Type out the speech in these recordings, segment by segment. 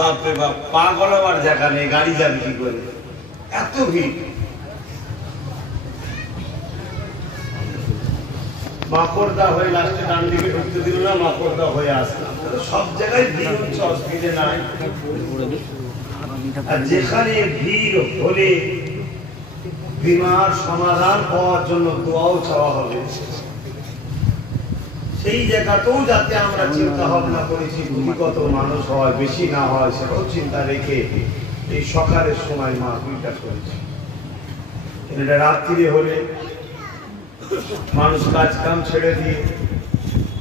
বাপরে বাপ, পা গলাবার জায়গা নেই, গাড়ি যাবে কি করে, এত ভিড়। মাকড়দা হয়ে লাস্টে ডান দিকে ঢুকতে দিল না, মাকড়দা হয়ে আসলাম। সব জায়গায় ভিড় হচ্ছে, অসুবিধে নাই। আর যেখানে ভিড় হলে বিমার সমাধান পাওয়ার জন্য দোয়াও চাওয়া হবে, সেই জায়গাতেও যাতে আমরা চিন্তা ভাবনা করেছি ভূমিগত মানুষ হয়, বেশি না হয়, সেটাও চিন্তা রেখে এই সকালের সময় মাহফিলটা করেছি। এটা রাত্রিরে হলে মানুষ কাজ কাম ছেড়ে দিয়ে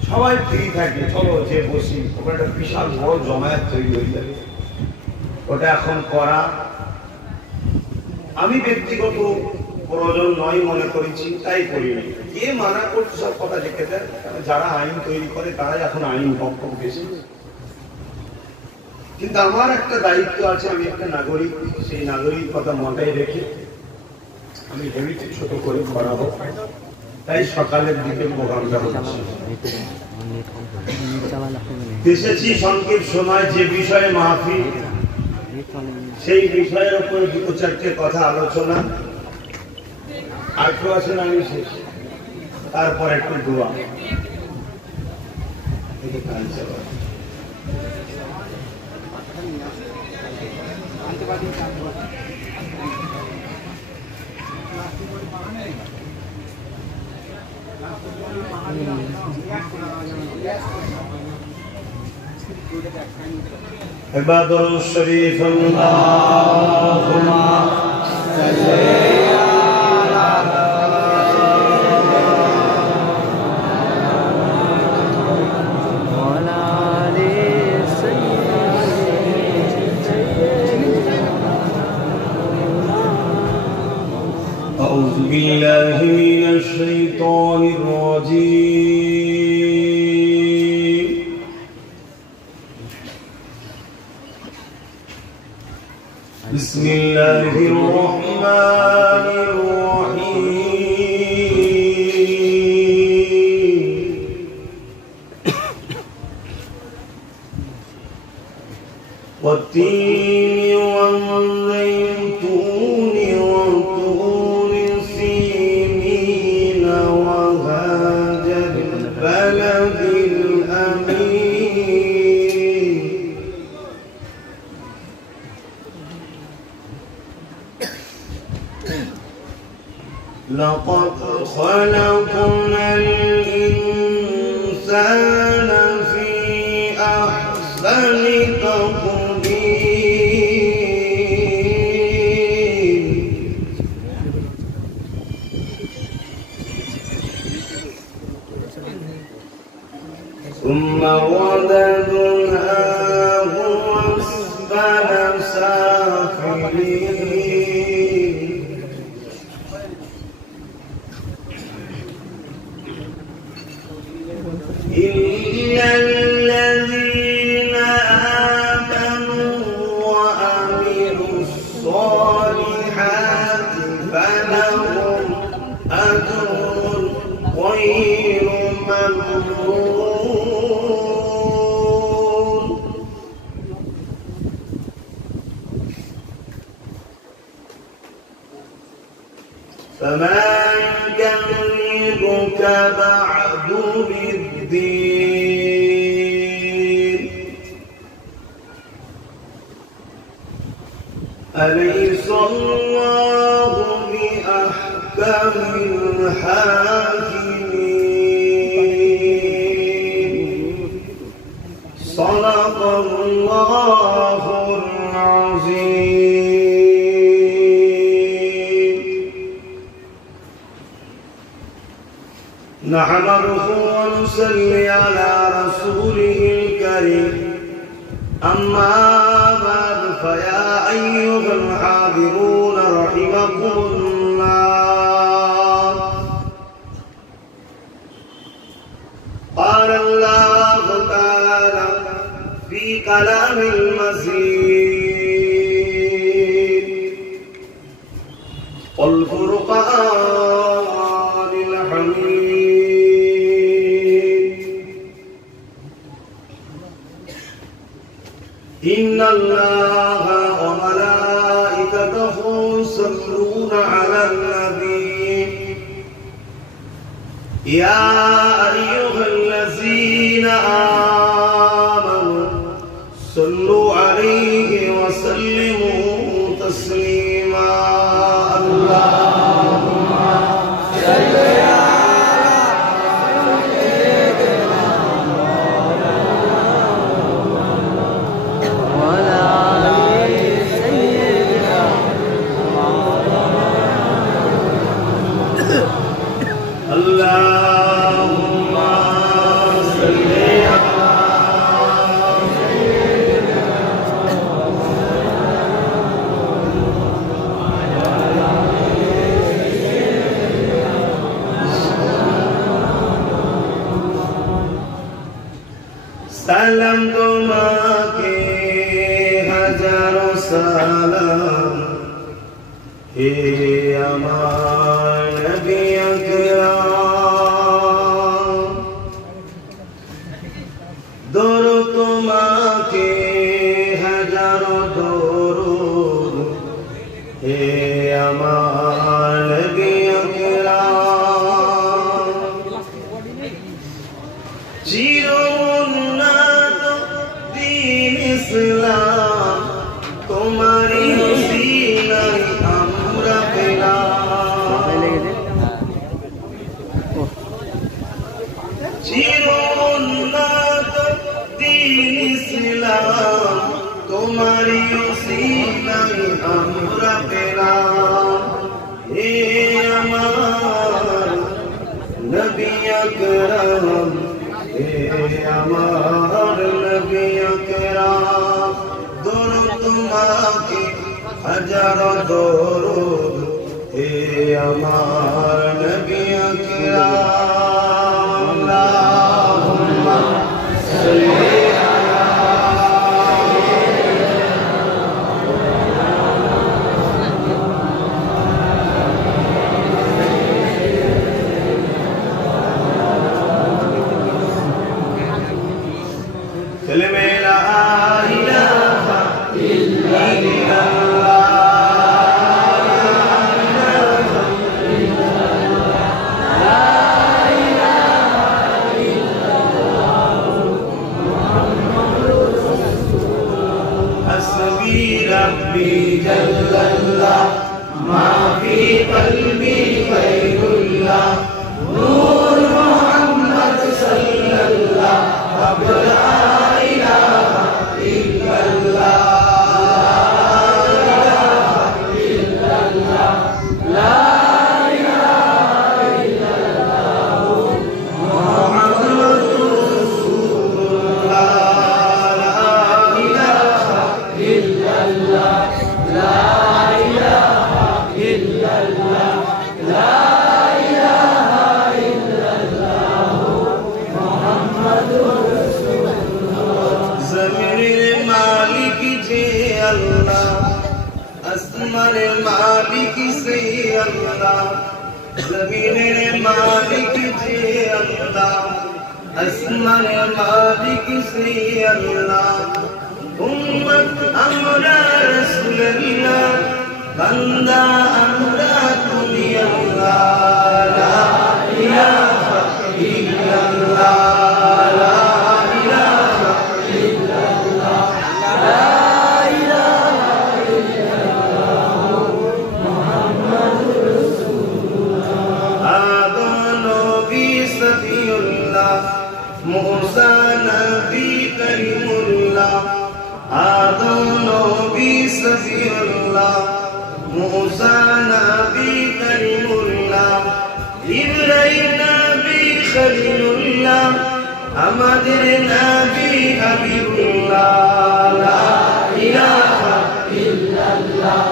সবাই ফ্রি থাকে, চলো যে বসি, ওখানে একটা বিশাল বড় জমায়েত তৈরি হয়ে যাবে। ওটা এখন করা আমি ব্যক্তিগত প্রয়োজন নয় মনে করেছি, তাই করিনি। কে মানা করছে সব কথা লিখে দেয়, যারা আইন তৈরি করে তারাই এখন আইন বক্তব্য বেশি। কিন্তু আমার একটা দায়িত্ব আছে, আমি একটা নাগরিক, সেই নাগরিক কথা মাথায় রেখে আমি ভেবেছি ছোট করে করাবো, তাই সকালের দিকে প্রোগ্রামটা হচ্ছে। এসেছি সংক্ষিপ্ত সময় যে বিষয়ে মাহফিল, সেই বিষয়ের উপরে দুটো চারটে কথা আলোচনা, আর একটু আসেন আমি শেষ, তারপর একটু দোয়া। ইবাদুল শরীফ আল্লাহুম্মা সাল্লি أعوذ بالله من الشيطان الرجيم. بسم الله الرحمن الرحيم. والتين والزيتون وطور سينين وهذا البلد الأمين. لقد خلقنا الإنسان في أحسن تقويم. ثم رددناه أسفل سافلين. إلا الذين آمنوا وعملوا الصالحات فلهم أجر غير ممنون. فما يكذبك بعد بالدين. أليس الله بأحكم الحاكمين. صدق الله العظيم. نحمده ونصلي على رسوله الكريم. أما بعد، فيا أيها الحاضرون رحمكم الله. قال الله تعالى في كلام المزيد والفرقان الحميد. إن Allaha wa malaikatahu yusalluna 'alan nabi ya ayyuhallazina amanu sallu 'alaihi wa sallimu taslima. Allahumma salli সালাম তোমাকে হাজারো সালাম হে আমার নবী আকরাম দরুদ তোমাকে হাজারো দরুদ হে আমার নবী আকরাম চিরউন্নত দ্বীন ইসলাম তোমারই উসিলায় আমরা পেলাম চিরউন্নত দ্বীন ইসলাম তোমারই উসিলায় আমরা পেলাম হে আমার নবী আকরাম হে আমার নবী আকরাম দরুদ তোমাকে হাজারো দরুদ হে আমার নবী আকরাম আল্লাহুম্মা সাল্লি كلمة لا إله إلا حسبي ربي جل الله ما في قلبي غير الله نور محمد صلى الله আসমানের মালিক সে আল্লাহ জমিনের মালিক যে আল্লাহ আসমানের মালিক সে আল্লাহ উম্মত আমরা রাসূলুল্লাহ বান্দা আমরা তুমি আল্লাহ লা ইলাহা ইল্লাল্লাহ লা ইলাহা ইল্লাল্লাহ লা मूसा नबी करीमुल्लाह आदम नबी सफीउल्लाह मूसा नबी करीमुल्लाह इब्राहिम नबी खलीलुल्लाह আমাদের নবী হাবিবুল্লাহ লা ইলাহা ইল্লাল্লাহ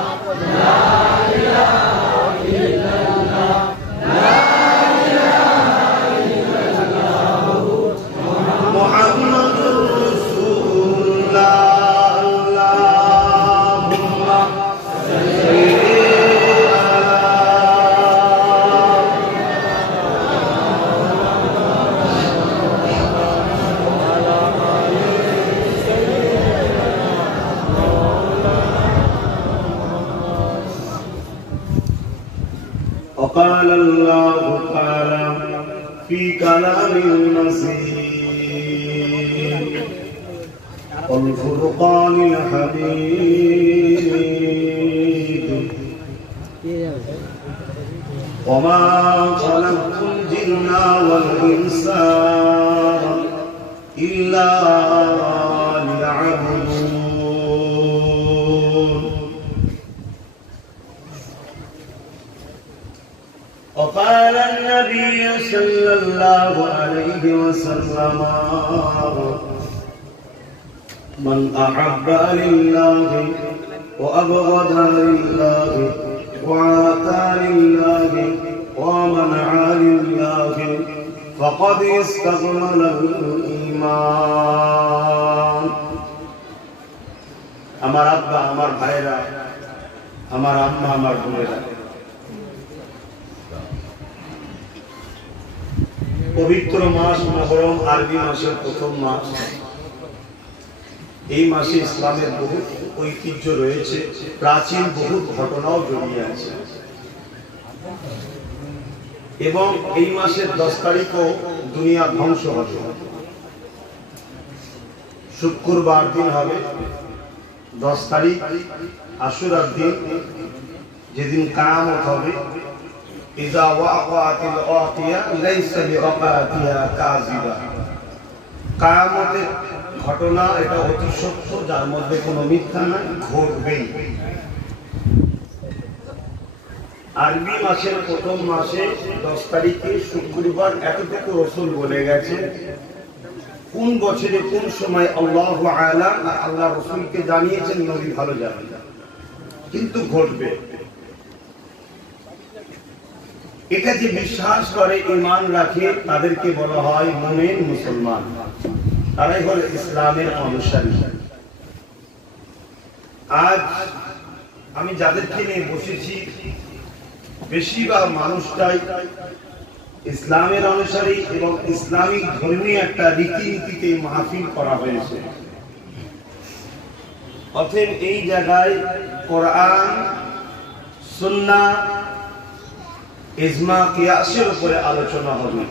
লা ইলাহা ইল্লাল্লাহ লা وقال الله تعالى في كلام النصير والفرقان الحميد وما خلقت الجن والإنس إلا ليعبدون. وقال النبي صلى الله عليه وسلم من أحب لله وأبغض لله وعطى لله ومنع لله فقد استكمل الإيمان. আমার আব্বা, আমার ভাইরা, আমার আম্মা, আমার বোনেরা, পবিত্র মাস মুহররম আরবি মাসের প্রথম মাস। এই মাসে ইসলামের বহু ঐতিহ্য রয়েছে, প্রাচীন বহু ঘটনাও জড়িয়ে আছে এবং এই মাসের 10 তারিখও দুনিয়া ধ্বংস হবে। শুক্রবার দিন হবে 10 তারিখ, আশুরার দিন, যেদিন কিয়ামত হবে। ইযা ওয়াকাতিল আতিয়া লাইসা লিওয়াকাতিহা কাযিবা। কিয়ামতের ঘটনা এটা অতি সত্য, যার মধ্যে কোনো মিথ্যা নাই, ঘটবেই। আরবি মাসের প্রথম মাসে 10 তারিখে শুক্রবার, এতটুকু রাসূল বলে গেছে। কোন বছরে কোন সময় আল্লাহু আ'লাম, আল্লাহ রাসূলকে জানিয়েছেন, নবী ভালো জানেন, কিন্তু ঘটবে। এটা যে বিশ্বাস করে, ঈমান রাখে, তাদেরকে বলা হয় মুমিন, মুসলমান। তারাই হল ইসলামের অনুসারী। আজ আমি যাদেরকে নিয়ে বসেছি, বেশিরভাগ মানুষটাই ইসলামের অনুসারী এবং ইসলামিক ধর্মীয় একটা রীতিনীতিতে মাহফিল করা হয়েছে। অতএব এই জায়গায় কোরআন, সুন্নাহ, ইজমা, কিয়াসের উপরে আলোচনা হবে।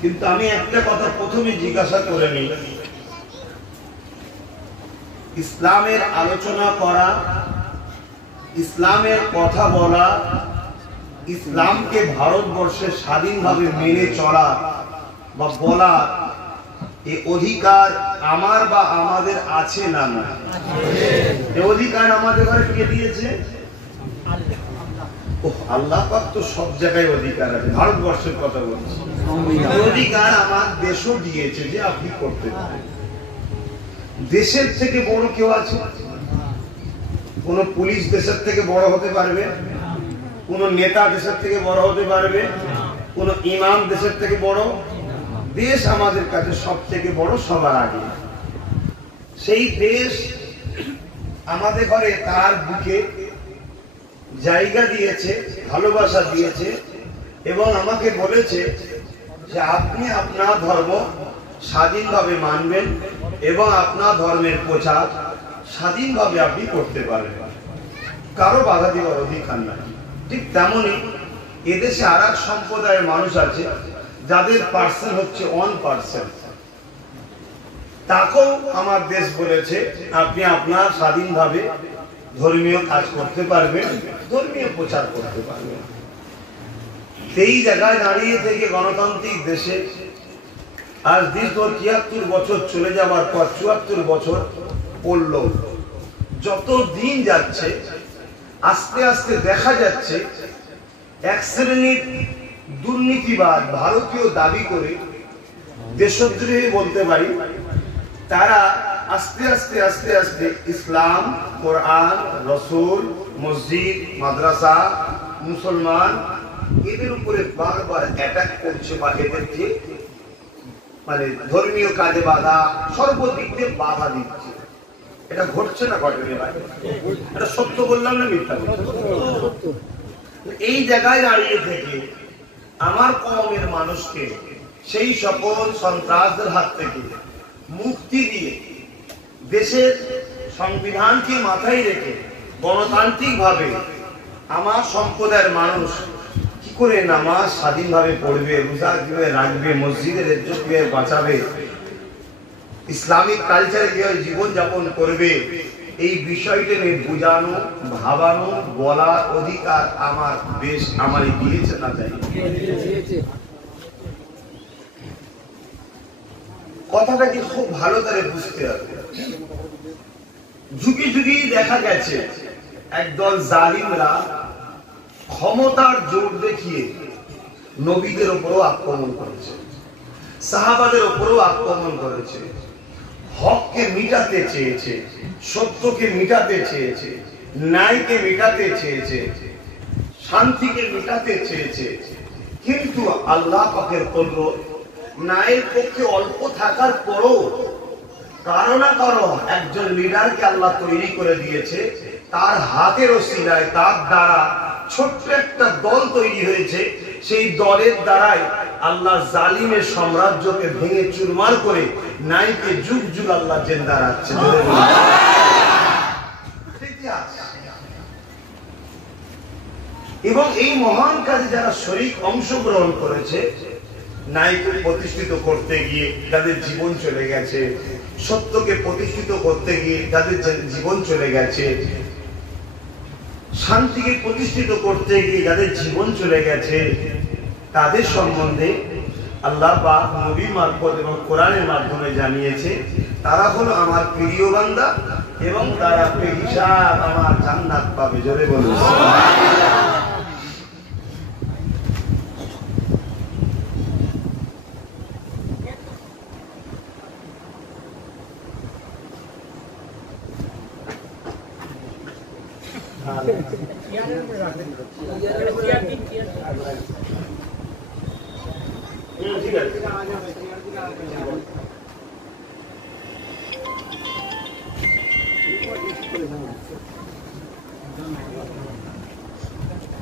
কিন্তু আমি একটা কথা প্রথমে জিজ্ঞাসা করে নিই, ইসলামের আলোচনা করা, ইসলামের কথা বলা, ইসলামকে ভারতবর্ষে স্বাধীনভাবে মেনে চলা বা বলা, এই অধিকার আমার বা আমাদের আছে না? না, এই অধিকার আমাদের ঘরে কে দিয়েছে? আল্লাহ পাক তো সব জায়গায় অধিকার আছে। ভারতবর্ষের কথা বলছি, অধিকার আমার দেশও দিয়েছে যে আপনি করতে পারেন। দেশের থেকে বড় কেউ আছে? কোন পুলিশ দেশের থেকে বড় হতে পারবে? কোন নেতা দেশের থেকে বড় হতে পারবে? কোন ইমাম দেশের থেকে বড়? দেশ আমাদের কাছে সব থেকে বড়, সবার আগে। সেই দেশ আমাদের ঘরে তার বুকে জায়গা দিয়েছে, ভালোবাসা দিয়েছে এবং আমাকে বলেছে যে আপনি আপনার ধর্ম স্বাধীনভাবে মানবেন এবং আপনার ধর্মের প্রচার স্বাধীনভাবে আপনি করতে পারবেন, কারো বাধা দেওয়ার অধিকার নাই। ঠিক তেমনি এদেশে আর এক সম্প্রদায়ের মানুষ আছে যাদের পার্সেন্ট হচ্ছে 1%। তাকেও আমার দেশ বলেছে আপনি আপনার স্বাধীনভাবে ধর্মীয় কাজ করতে পারবেন, ধর্মীয় প্রচার করতে পারবেন। সেই জায়গায় দাঁড়িয়ে থেকে গণতান্ত্রিক দেশে আজ দীর্ঘ ৭৩ বছর চলে যাওয়ার পর ৭৪ বছর পড়ল। যত দিন যাচ্ছে আস্তে আস্তে দেখা যাচ্ছে এক শ্রেণীর দুর্নীতিবাদ, ভারতীয় দাবি করে দেশদ্রোহী বলতে পারি, তারা আস্তে আস্তে আস্তে আস্তে ইসলাম, কোরআন, রাসূল, মসজিদ, মাদ্রাসা, মুসলমান এদের উপরে বারবার অ্যাটাক করছে বা এদেরকে মানে ধর্মীয় কাজে বাধা, সর্বদিক দিয়ে বাধা দিচ্ছে। এটা ঘটছে না? ঘটেনি ভাই? এটা সত্য বললাম না মিথ্যা বললাম? এই জায়গায় দাঁড়িয়ে থেকে আমার কওমের মানুষকে সেই সকল সন্ত্রাসদের হাত থেকে মুক্তি দিয়ে দেশের সংবিধানকে মাথায় রেখে গণতান্ত্রিক ভাবে আমার সম্প্রদায়ের মানুষ কি করে নামাজ স্বাধীনভাবে পড়বে, রোজা কিভাবে রাখবে, মসজিদের ইজ্জত কিভাবে বাঁচাবে, ইসলামিক কালচারে কিভাবে জীবন যাপন করবে, এই বিষয়টা নিয়ে বোঝানো, ভাবানো, বলার অধিকার আমার দিয়েছে না চাই। কথাটাকে খুব ভালো করে বুঝতে হবে। যুগে যুগে দেখা গেছে একদল জালিমরা ক্ষমতার জোর দেখিয়ে নবীদের উপরও আক্রমণ করেছে, সাহাবাদের উপরও আক্রমণ করেছে, হককে মিটাতে চেয়েছে, সত্যকে মিটাতে চেয়েছে, ন্যায়কে মিটাতে চেয়েছে, শান্তিকে মিটাতে চেয়েছে। কিন্তু আল্লাহ পাকের কুদরত ন্যায়ের পক্ষে অল্প থাকার পরও কারো না কারো একজন লিডারকে আল্লাহ তৈরি করে দিয়েছে, তার হাতের ওসিলায়, তার দ্বারা ছোট্ট একটা দল তৈরি হয়েছে। সেই দলের দ্বারাই আল্লাহ জালিমের সাম্রাজ্যকে ভেঙে চুরমার করে ন্যায়কে যুগ যুগ আল্লাহ জিন্দা রাখছে। এবং এই মহান কাজে যারা শরীক অংশগ্রহণ করেছে, ন্যায়কে প্রতিষ্ঠিত করতে গিয়ে যাদের জীবন চলে গেছে, সত্যকে প্রতিষ্ঠিত করতে গিয়ে যাদের জীবন চলে গেছে, শান্তিকে প্রতিষ্ঠিত করতে গিয়ে যাদের জীবন চলে গেছে, তাদের সম্বন্ধে আল্লাহ পাক নবী মারফত এবং কোরআনের মাধ্যমে জানিয়েছে তারা হলো আমার প্রিয় বান্দা এবং তারা বেহিসাব আমার জান্নাত পাবে। জোরে বলুন সুবহানাল্লাহ।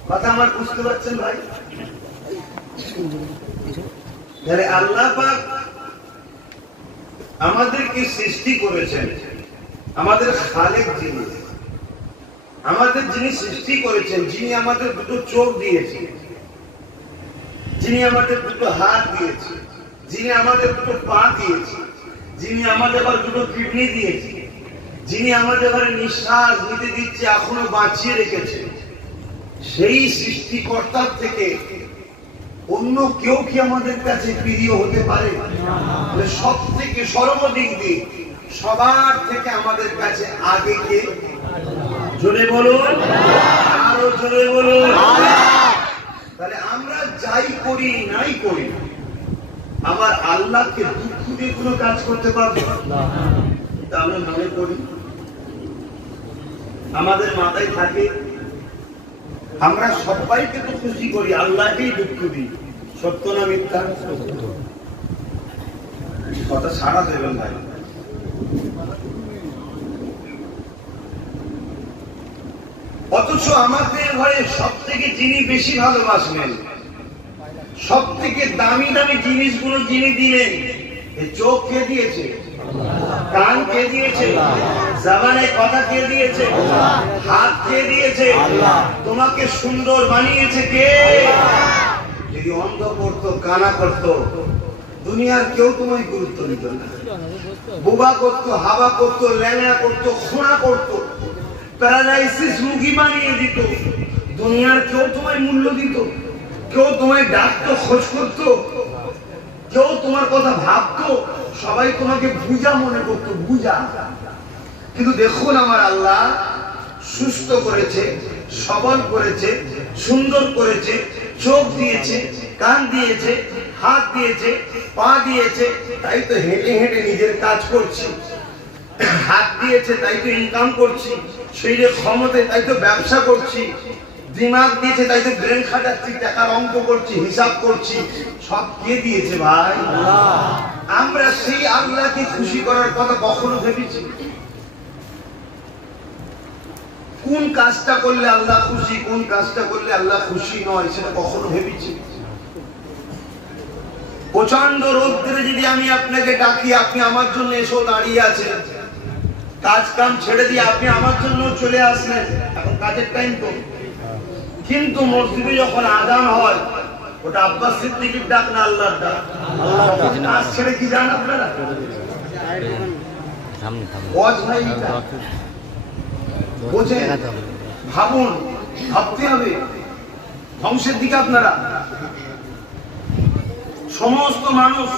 কথা আমার বুঝতে পারছেন ভাই? আল্লাহ পাক আমাদেরকে সৃষ্টি করেছেন, আমাদের খালেক যিনি, আমাদের যিনি সৃষ্টি করেছেন, যিনি আমাদের দুটো চোখ দিয়েছেন, যিনি আমাদের দুটো হাত দিয়েছে, যিনি আমাদের দুটো পা দিয়েছে, যিনি আমাদের আবার দুটো কিডনি দিয়েছে, যিনি আমাদের ঘরে নিঃশ্বাস নিতে দিচ্ছে, এখনো বাঁচিয়ে রেখেছে, সেই সৃষ্টিকর্তার থেকে অন্য কেউ কি আমাদের কাছে প্রিয় হতে পারে? সব থেকে সর্বদিক দিয়ে সবার থেকে আমাদের কাছে আগে কে? জোরে বলুন, আরো জোরে বলুন। তাহলে আমরা যাই করি নাই করি, আমার আল্লাহকে দুঃখ দিয়ে কোনো কাজ করতে পারবো না। আমরা মনে করি, আমাদের মাথায় থাকে আমরা সবাইকে তো খুশি করি, আল্লাহকেই দুঃখ দিই। সত্য না মিথ্যা? কথা সারা দেবেন ভাই। অথচ আমাদের ঘরে সব থেকে যিনি বেশি ভালোবাসবেন, সব থেকে দামি দামি জিনিসগুলো যিনি দিলেন, চোখ কে দিয়েছে? কান কে দিয়েছে? জবানে কথা কে দিয়েছে? হাত কে দিয়েছে? তোমাকে সুন্দর বানিয়েছে কে? যদি অন্ধ করতো, কানা করতো, দুনিয়ার কেউ তোমায় গুরুত্ব দিত না। বোবা করতো, হাবা করতো, ল্যাংড়া করতো, খোঁড়া করতো, প্যারালাইসিস রোগী বানিয়ে দিত, দুনিয়ার কেউ তোমায় মূল্য দিত? কেউ তোমায় ডাকতো, খোঁজ করতো? কেউ তোমার কথা ভাবতো? সবাই তোমাকে বুঝা মনে করতো, বুঝা। কিন্তু দেখুন আমার আল্লাহ সুস্থ করেছে, সবল করেছে, সুন্দর করেছে, চোখ দিয়েছে, কান দিয়েছে, হাত দিয়েছে, পা দিয়েছে, তাই তো হেঁটে হেঁটে নিজের কাজ করছি। হাত দিয়েছে তাই তো ইনকাম করছি, শরীরের ক্ষমতায় তাই তো ব্যবসা করছি। দিমাগ দিয়েছে তাই তো ব্রেন খাটাচ্ছি, টাকার অঙ্ক করছি, হিসাব করছি। সব কে দিয়েছে ভাই? আল্লাহ। আমরা সেই আল্লাহকে খুশি করার কথা কখনো ভেবেছি? কোন কাজটা করলে আল্লাহ খুশি, কোন কাজটা করলে আল্লাহ খুশি নয়, সেটা কখনো ভেবেছি? প্রচন্ড রোদ্রে যদি আমি আপনাকে ডাকি, আপনি আমার জন্য এসো দাঁড়িয়ে আছেন, কাজ কাম ছেড়ে দিয়ে আপনি আমার জন্য চলে আসলেন, এখন কাজের টাইম তো। কিন্তু মসজিদে যখন আজান হয় ওটা আব্বাস সিদ্দিকীর ডাক না আল্লাহর ডাক? আল্লাহ ছেড়ে কি জান আপনারা? ভাবুন, ভাবতে হবে ধ্বংসের দিকে আপনারা। সমস্ত মানুষ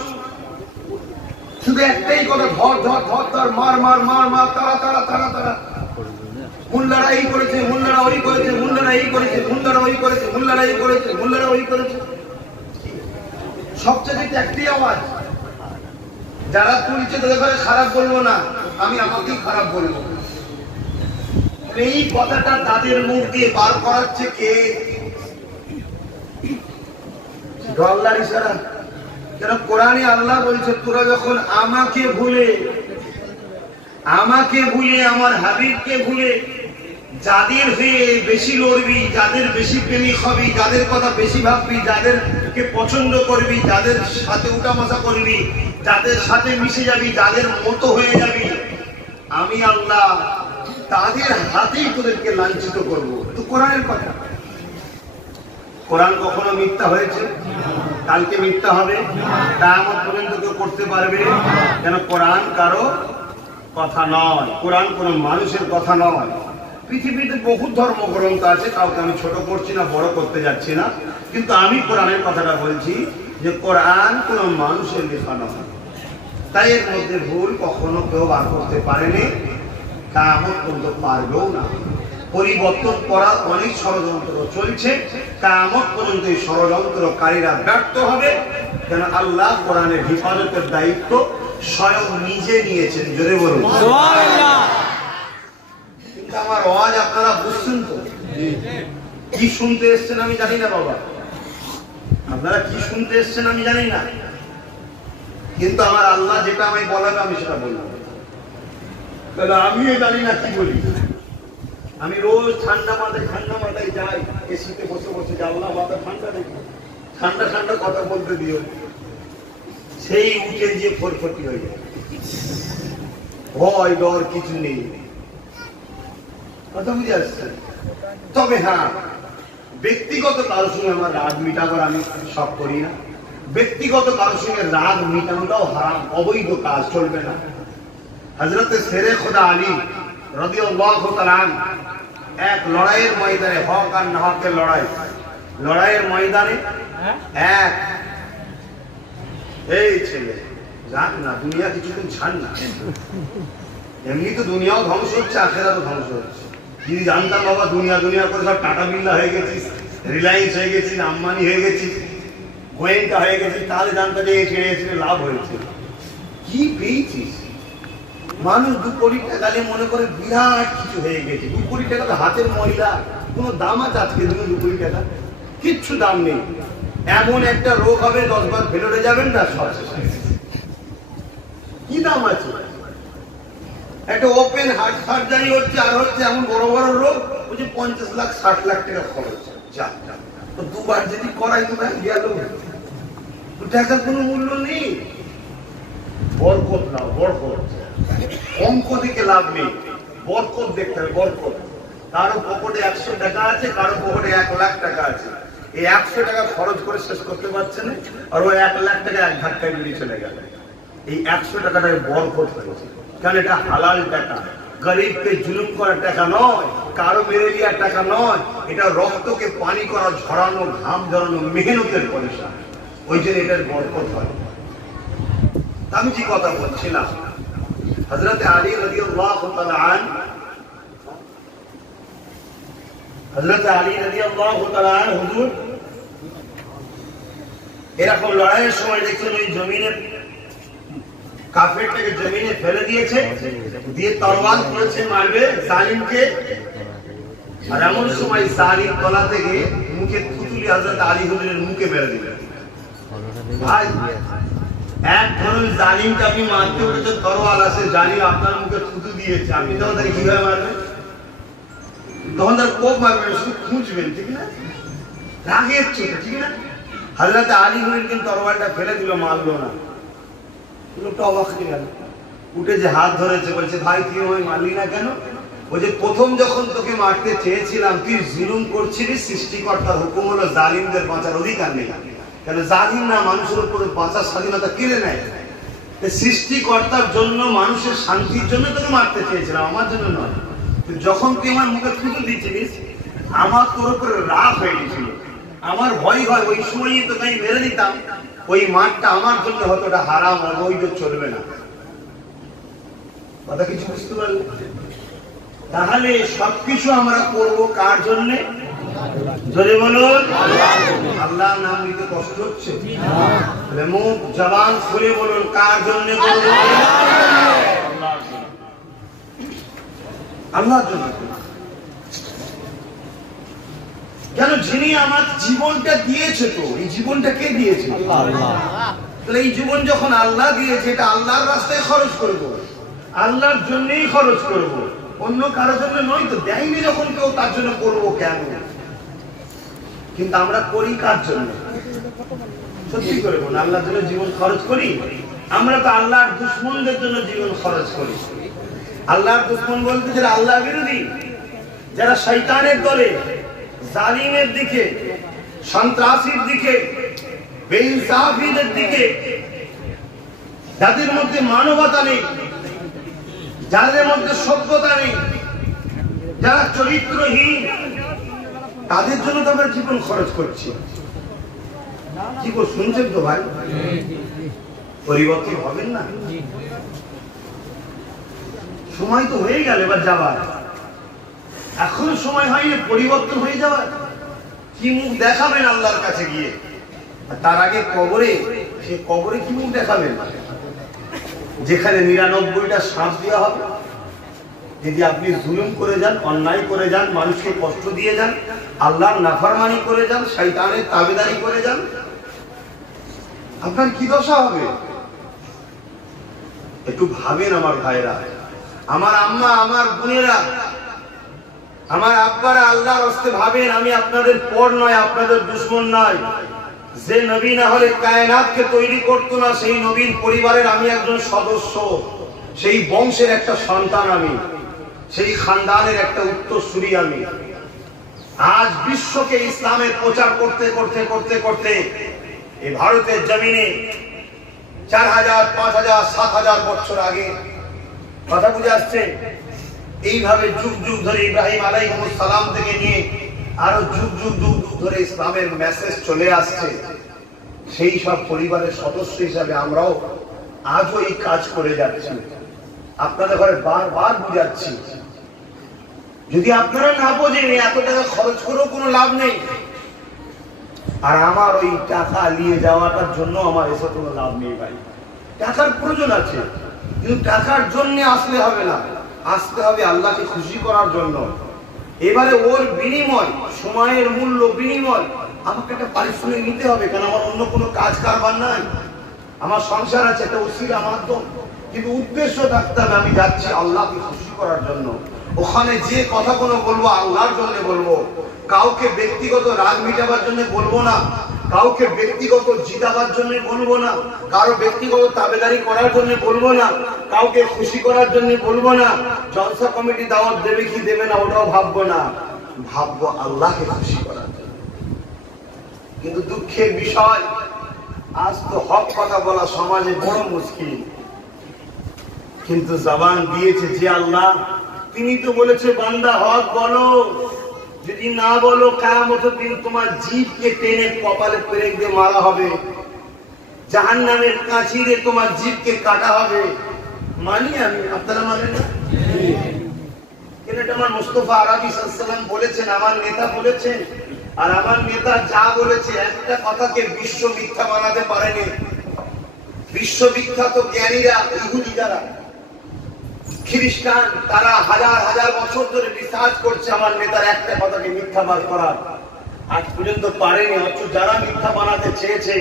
শুধু একটাই কথা, ধর ধর ধর ধর, মার মার মার মার, তারা তারা তারা তারা, মুল্লারা এই করেছে, মুল্লারা ওই করেছে, মুল্লারা এই করেছে, মুল্লারা ওই করেছে, মুল্লারা এই করেছে, মুল্লারা ওই করেছে। সবচেয়ে একটি আওয়াজ, যারা তুলছে তাদের ঘরে খারাপ বলবো না, আমি আমাকেই খারাপ বলবো। এই কথাটা তাদের মুখ দিয়ে বার করাচ্ছে কে? আল্লাহর ইশারা। কেন কোরআনে আল্লাহ বলছে, তোরা যখন আমাকে ভুলে আমার হাবিবকে ভুলে যাদের হয়ে বেশি লড়বি, যাদের বেশি প্রেমিক হবি, যাদের কথা বেশি ভাববি, যাদেরকে পছন্দ করবি, যাদের সাথে উঠামশা করবি, যাদের সাথে মিশে যাবি, যাদের মতো হয়ে যাবি, আমি আল্লাহ তাদের হাতেই তোদেরকে লাঞ্ছিত করবো। তো কোরআনের কথা। কোরআন কখনো মিথ্যা হয়েছে? কালকে মিথ্যা হবে? কিয়ামত পর্যন্ত কেউ করতে পারবে? কেন কোরআন কারো কথা নয়, কোরআন কোন মানুষের কথা নয়। পৃথিবীতে বহু ধর্মগ্রন্থ আছে, কাউকে আমি ছোট করছি না, বড় করতে যাচ্ছি না, কিন্তু আমি কোরআনের কথাটা বলছি যে কোরআন কোন মানুষের লেখা নয়। তাই এর মধ্যে ভুল কখনো কেউ বার করতে পারেনি, কিয়ামত পর্যন্ত পারবেও না। পরিবর্তন করার অনেক ষড়যন্ত্র চলছে, কিয়ামত পর্যন্ত এই ষড়যন্ত্রকারীরা ব্যর্থ হবে। কেন আল্লাহ কোরআনের হেফাজতের দায়িত্ব স্বয়ং নিজে নিয়েছেন। জোরে বলুন সুবহানাল্লাহ। কিন্তু আমার আওয়াজ আপনারা বুঝছেন তো? কি শুনতে এসেছেন আমি জানি না বাবা, আপনারা কি শুনতে এসেছেন আমি জানি না, কিন্তু আমার আল্লাহ যেটা আমি বলাবে আমি সেটা বললাম। তাহলে আমিও জানি না কি বলি। আমি রোজ ঠান্ডা মাথায় যাই, এসিতে বসে বসে আল্লাহ মাথা ঠান্ডা দেখি, ঠান্ডা ঠান্ডা কথা বলতে দিও, সেই উঠে যে ফটফটি হয়ে যায়। ভয় ডর কিছু নেই, কথা বুঝে আসছে। তবে হ্যাঁ, ব্যক্তিগত কারোর সঙ্গে আমার রাগ মিটাবার আমি সব করি না। ব্যক্তিগত কারোর সঙ্গে রাগ মিটানোটাও হারাম, অবৈধ কাজ, চলবে না। হযরত শেরে খোদা আলী রাদিয়াল্লাহু তাআলা এক লড়াইয়ের ময়দানে, হক আর না হকের লড়াইয়ের ময়দানে এক এই ছেলে যাক না, দুনিয়া কিছুদিন ছাড় না, এমনি তো দুনিয়াও ধ্বংস হচ্ছে, আখিরাতও ধ্বংস হচ্ছে। যদি জানতাম বাবা দুনিয়া করে সব টাটা বিল্লা হয়ে গেছিস, রিলায়েন্স হয়ে গেছিস, আম্বানি হয়ে গেছিস, গোয়েঙ্কা হয়ে গেছিস, তাহলে জানতাম যে ছেড়ে লাভ হয়েছে। কি পেয়েছিস? মানুষ 2 কোটি টাকা নিয়ে মনে করে বিরাট কিছু হয়ে গেছে। 2 কোটি টাকা তো হাতের ময়লা, কোন দাম আছে আজকে দিনে? 2 কোটি টাকা কিচ্ছু দাম নেই। এমন একটা রোগ হবে 10 বার ফেলে যাবেন না, সব কি দাম আছে? একটা ওপেন হার্ট সার্জারি হচ্ছে আর হচ্ছে এমন বড় বড় রোগ, ওই যে 50 লাখ 60 লাখ টাকা খরচ। যা তো 2 বার যদি করাই তো গেল, টাকার কোনো মূল্য নেই। বরকত নাও, বরকত। অঙ্ক থেকে লাভ নেই, বরকত দেখতে হবে, বরকত। কারো পকেটে 100 টাকা আছে, কারো পকেটে 1 লাখ টাকা আছে। এই 100 টাকা খরচ করে শেষ করতে পারছে না, আর ওই 1 লাখ টাকা এক ধাক্কায় বেরিয়ে চলে গেল। এই 100 টাকাটায় বরকত হয়েছে, কারণ এটা হালাল টাকা, গরিবকে জুলুম করার টাকা নয়, কারো মেরে দেওয়ার টাকা নয়, এটা রক্তকে পানি করা, ঝরানো, ঘাম ঝরানো, মেহনতের পয়সা। ওই জন্য এটার বরকত হয়। আমি যে কথা বলছিলাম, হযরত আলী রাদিয়াল্লাহু তাআলা আনহু, হযরত আলী রাদিয়াল্লাহু তাআলা আনহু হুজুর এরকম লড়াইয়ের সময় দেখছেন ওই জমিনে কাফেরটাকে জমিনে ফেলে দিয়েছে, দিয়ে তরবার করেছে মারবে জালিমকে। আর এমন সময় জালিম গলা থেকে মুখে থুতুলি হযরত আলী হুজুরের মুখে মেরে দিলেন। ভাই, এক ধরনের জালিমকে আপনি মারতে উঠেছে, তরোয়াল আছে, জালিম আপনার মুখে থুতু দিয়েছে, আপনি তখন তাকে কিভাবে মারবেন? তখন তার কোপ মারবেন, শুধু খুঁজবেন, ঠিক না? রাগের চোটে, ঠিক না? হযরত আলী হুজুর কিন্তু তরোয়ালটা ফেলে দিল, মারলো না। লোকটা অবাক হয়ে গেল, উঠে যে হাত ধরেছে, বলছে ভাই তুই আমায় মারলি না কেন? ওই যে প্রথম যখন তোকে মারতে চেয়েছিলাম তুই জুলুম করছিলি, সৃষ্টিকর্তার হুকুম হলো জালিমদের বাঁচার অধিকার নেই, কেন জালিমরা মানুষের উপরে বাঁচার স্বাধীনতা কেড়ে নেয়। সৃষ্টিকর্তার জন্য, মানুষের শান্তির জন্য তোকে মারতে চেয়েছিলাম, আমার জন্য নয়। যখন তুই আমার মুখে থুতু দিচ্ছিলিস আমার তোর উপরে রাগ হয়ে গেছিল, আমার ভয় হয় ওই সময়ই তোকে আমি মেরে দিতাম, ওই মারটা আমার জন্য হতো, ওটা হারাম, অবৈধ, চলবে না। কথা কিছু বুঝতে পারলে? তাহলে সবকিছু আমরা করব কার জন্য? জোরে বলুন। আল্লাহর নাম নিতে কষ্ট হচ্ছে? মুখ জবান খুলে বলুন কার জন্য করব? আল্লাহর জন্য। কেন? যিনি আমার জীবনটা দিয়েছে, তো এই জীবনটা কে দিয়েছে? আল্লাহ। তাহলে এই জীবন যখন আল্লাহ দিয়েছে, এটা আল্লাহর রাস্তায় খরচ করব, আল্লাহর জন্যই খরচ করব, অন্য কারোর জন্য নয়। তো দেয়নি যখন কেউ, তার জন্য করবো কেন? কিন্তু আমরা করি কার জন্য? সত্যি করে বলুন, আল্লাহর জন্য জীবন খরচ করি? আমরা তো আল্লাহর দুশমনদের জন্য জীবন খরচ করি। আল্লাহর দুশমন বলতে যারা আল্লাহ বিরোধী, যারা শয়তানের দলে, জালিমের দিকে, সন্ত্রাসীর দিকে, বেইনসাফিদের দিকে, যাদের মধ্যে মানবতা নেই, যাদের মধ্যে সভ্যতা নেই, যারা চরিত্রহীন, তাদের জন্য তো আমরা জীবন খরচ করছি। কি গো, শুনছেন তো ভাই? পরিবর্তন হবেন না? সময় তো হয়ে গেল এবার যাবার, এখনো সময় হয়নি পরিবর্তন হয়ে যাওয়ার। কি মুখ দেখাবেন আল্লাহর কাছে গিয়ে? তার আগে কবরে, সে কবরে কি মুখ দেখাবেন? যেখানে 99টা শ্বাস দেওয়া হবে। যদি আপনি জুলুম করে যান, অন্যায় করে যান, মানুষকে কষ্ট দিয়ে যান, আল্লাহর নাফরমানি করে যান, শয়তানের তাবেদারি করে যান, আপনার কি দশা হবে? একটু ভাবেন আমার ভাইরা, আমার আম্মা, আমার বোনেরা, আমার আব্বারা, আল্লাহর রাস্তে ভাবেন। আমি আপনাদের পর নয়, আপনাদের দুশমন নয়। যে নবী না হলে কায়নাতকে তৈরি করতো না, সেই নবীর পরিবারের আমি একজন সদস্য, সেই বংশের একটা সন্তান আমি, সেই খানদানের একটা উত্তরসূরি আমি। আজ বিশ্বকে ইসলামের প্রচার করতে করতে করতে করতে এই ভারতের জমিনে 4000, 5000, 7000 বছর আগে, কথা বুঝে আসছে, এইভাবে যুগ যুগ ধরে ইব্রাহিম আলাইহিস সালাম থেকে নিয়ে আরো যুগ যুগ যুগ ধরে ইসলামের মেসেজ চলে আসছে। সেই সব পরিবারের সদস্য হিসাবে আমরাও আজও এই কাজ করে যাচ্ছি, আপনাদের ঘরে বারবার বুঝাচ্ছি। যদি আপনারা না বোঝেন, এত টাকা খরচ করেও কোনো লাভ নেই। আর আমার ওই টাকা নিয়ে যাওয়াটার জন্য আমার এসব কোনো লাভ নেই ভাই। টাকার প্রয়োজন আছে, কিন্তু টাকার জন্য আসলে হবে না, আসতে হবে আল্লাহকে খুশি করার জন্য। এবারে ওর বিনিময়, সময়ের মূল্য বিনিময়, আমাকে একটা পারিশ্রমিক নিতে হবে, কারণ আমার অন্য কোনো কাজ কারবার নাই, আমার সংসার আছে, একটা ওসিলা মাধ্যম। কিন্তু উদ্দেশ্য থাকতে হবে আমি যাচ্ছি আল্লাহকে খুশি করার জন্য। ওখানে যে কথা কোনো বলবো আল্লাহর জন্য বলবো, কাউকে ব্যক্তিগত রাগ মিটাবার জন্য বলবো না, কাউকে ব্যক্তিগত জিতাবার জন্য বলবো না, কারো ব্যক্তিগত তাবেদারি করার জন্য বলবো না, কাউকে খুশি করার জন্য বলবো না, জলসা কমিটি দাওয়াত দেবে কি দেবে না ওটাও ভাববো না, ভাববো আল্লাহকে খুশি করার জন্য। কিন্তু দুঃখের বিষয়, আজ তো হক কথা বলা সমাজে বড় মুশকিল। কিন্তু জবান দিয়েছে যে আল্লাহ, তিনি তো বলেছে বান্দা হক বলো, যদি না বলো কিয়ামতের দিন তোমার জিভকে টেনে কপালে পেরেক দিয়ে মারা হবে, জাহান্নামের কাঁচি দিয়ে তোমার জিভকে কাটা হবে। মানি আমি, আপনারা মানেন না? এটা আমার মুস্তাফা আরবি সাল্লাল্লাহু আলাইহি ওয়াসাল্লাম বলেছেন, আমার নেতা বলেছেন। আর আমার নেতা যা বলেছে, একটা কথাকে বিশ্ব মিথ্যা বানাতে পারেনি। বিশ্ববিখ্যাত জ্ঞানীরা, ইহুদি যারা, খ্রিস্টান, তারা হাজার হাজার বছর ধরে রিসার্চ করছে আমার নেতার একটা কথাকে মিথ্যা বার করার, আজ পর্যন্ত পারেনি। অথচ যারা মিথ্যা বানাতে চেয়েছে,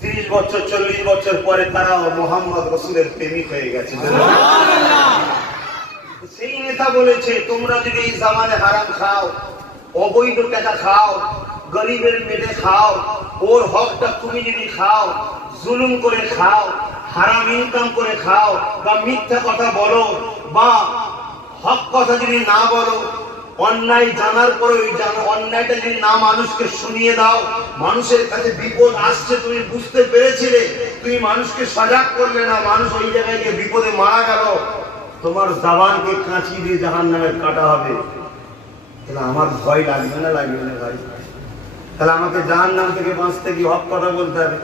30 বছর 40 বছর পরে তারা মুহাম্মদ রাসূলের প্রেমিক হয়ে গেছে। সেই নেতা বলেছে, তোমরা যদি এই জামানে হারাম খাও, অবৈধ টাকা খাও, গরিবের মেটে খাও, ওর হকটা তুমি যদি খাও, জুলুম করে খাও, হারাম ইনকাম করে খাও, বা মিথ্যা কথা বলো, বা হক কথা যদি না বলো, অন্যায় জানার পরে ওই অন্যায়টা যদি না মানুষকে শুনিয়ে দাও, মানুষের কাছে বিপদ আসছে তুমি বুঝতে পেরেছিলে, তুমি মানুষকে সজাগ করলে না, মানুষ ওই জায়গায় গিয়ে বিপদে মারা গেল, তোমার জবানকে কাঁচি দিয়ে জাহান্নামে কাটা হবে। তাহলে আমার ভয় লাগবে না? লাগবে না ভাই? তাহলে আমাকে জাহান্নাম থেকে বাঁচতে কি হক কথা বলতে হবে।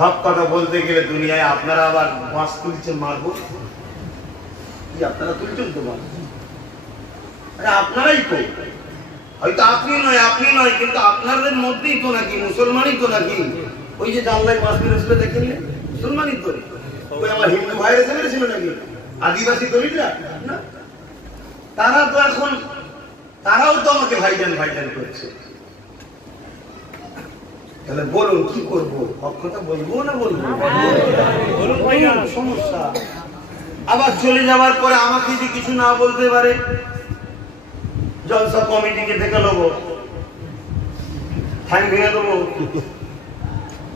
হক কথা বলতে গেলে দুনিয়ায় আপনারা আবার বাঁশ তুলছেন, মারবো কি? আপনারা তুলছেন তো বাঁশ? আপনারাই তো, হয়তো আপনি নয়, কিন্তু আপনাদের মধ্যেই তো নাকি মুসলমানই তো নাকি। ওই যে জানলায় বাঁশ মেরেছিল দেখেন, মুসলমানই তো। ওই আমার হিন্দু ভাইরা মেরেছিল নাকি? আদিবাসী দলিতরা না? তারা তো এখন, তারাও তো আমাকে ভাইজান ভাইজান করছে। তাহলে বলুন কি করবো? হক কথা বলবো না বলবো? সমস্যা। আবার চলে যাওয়ার পরে আমাকে যদি কিছু না বলতে পারে, জলসা কমিটিকে দেখে নেবো, ঠ্যাং ভেঙে দেবো,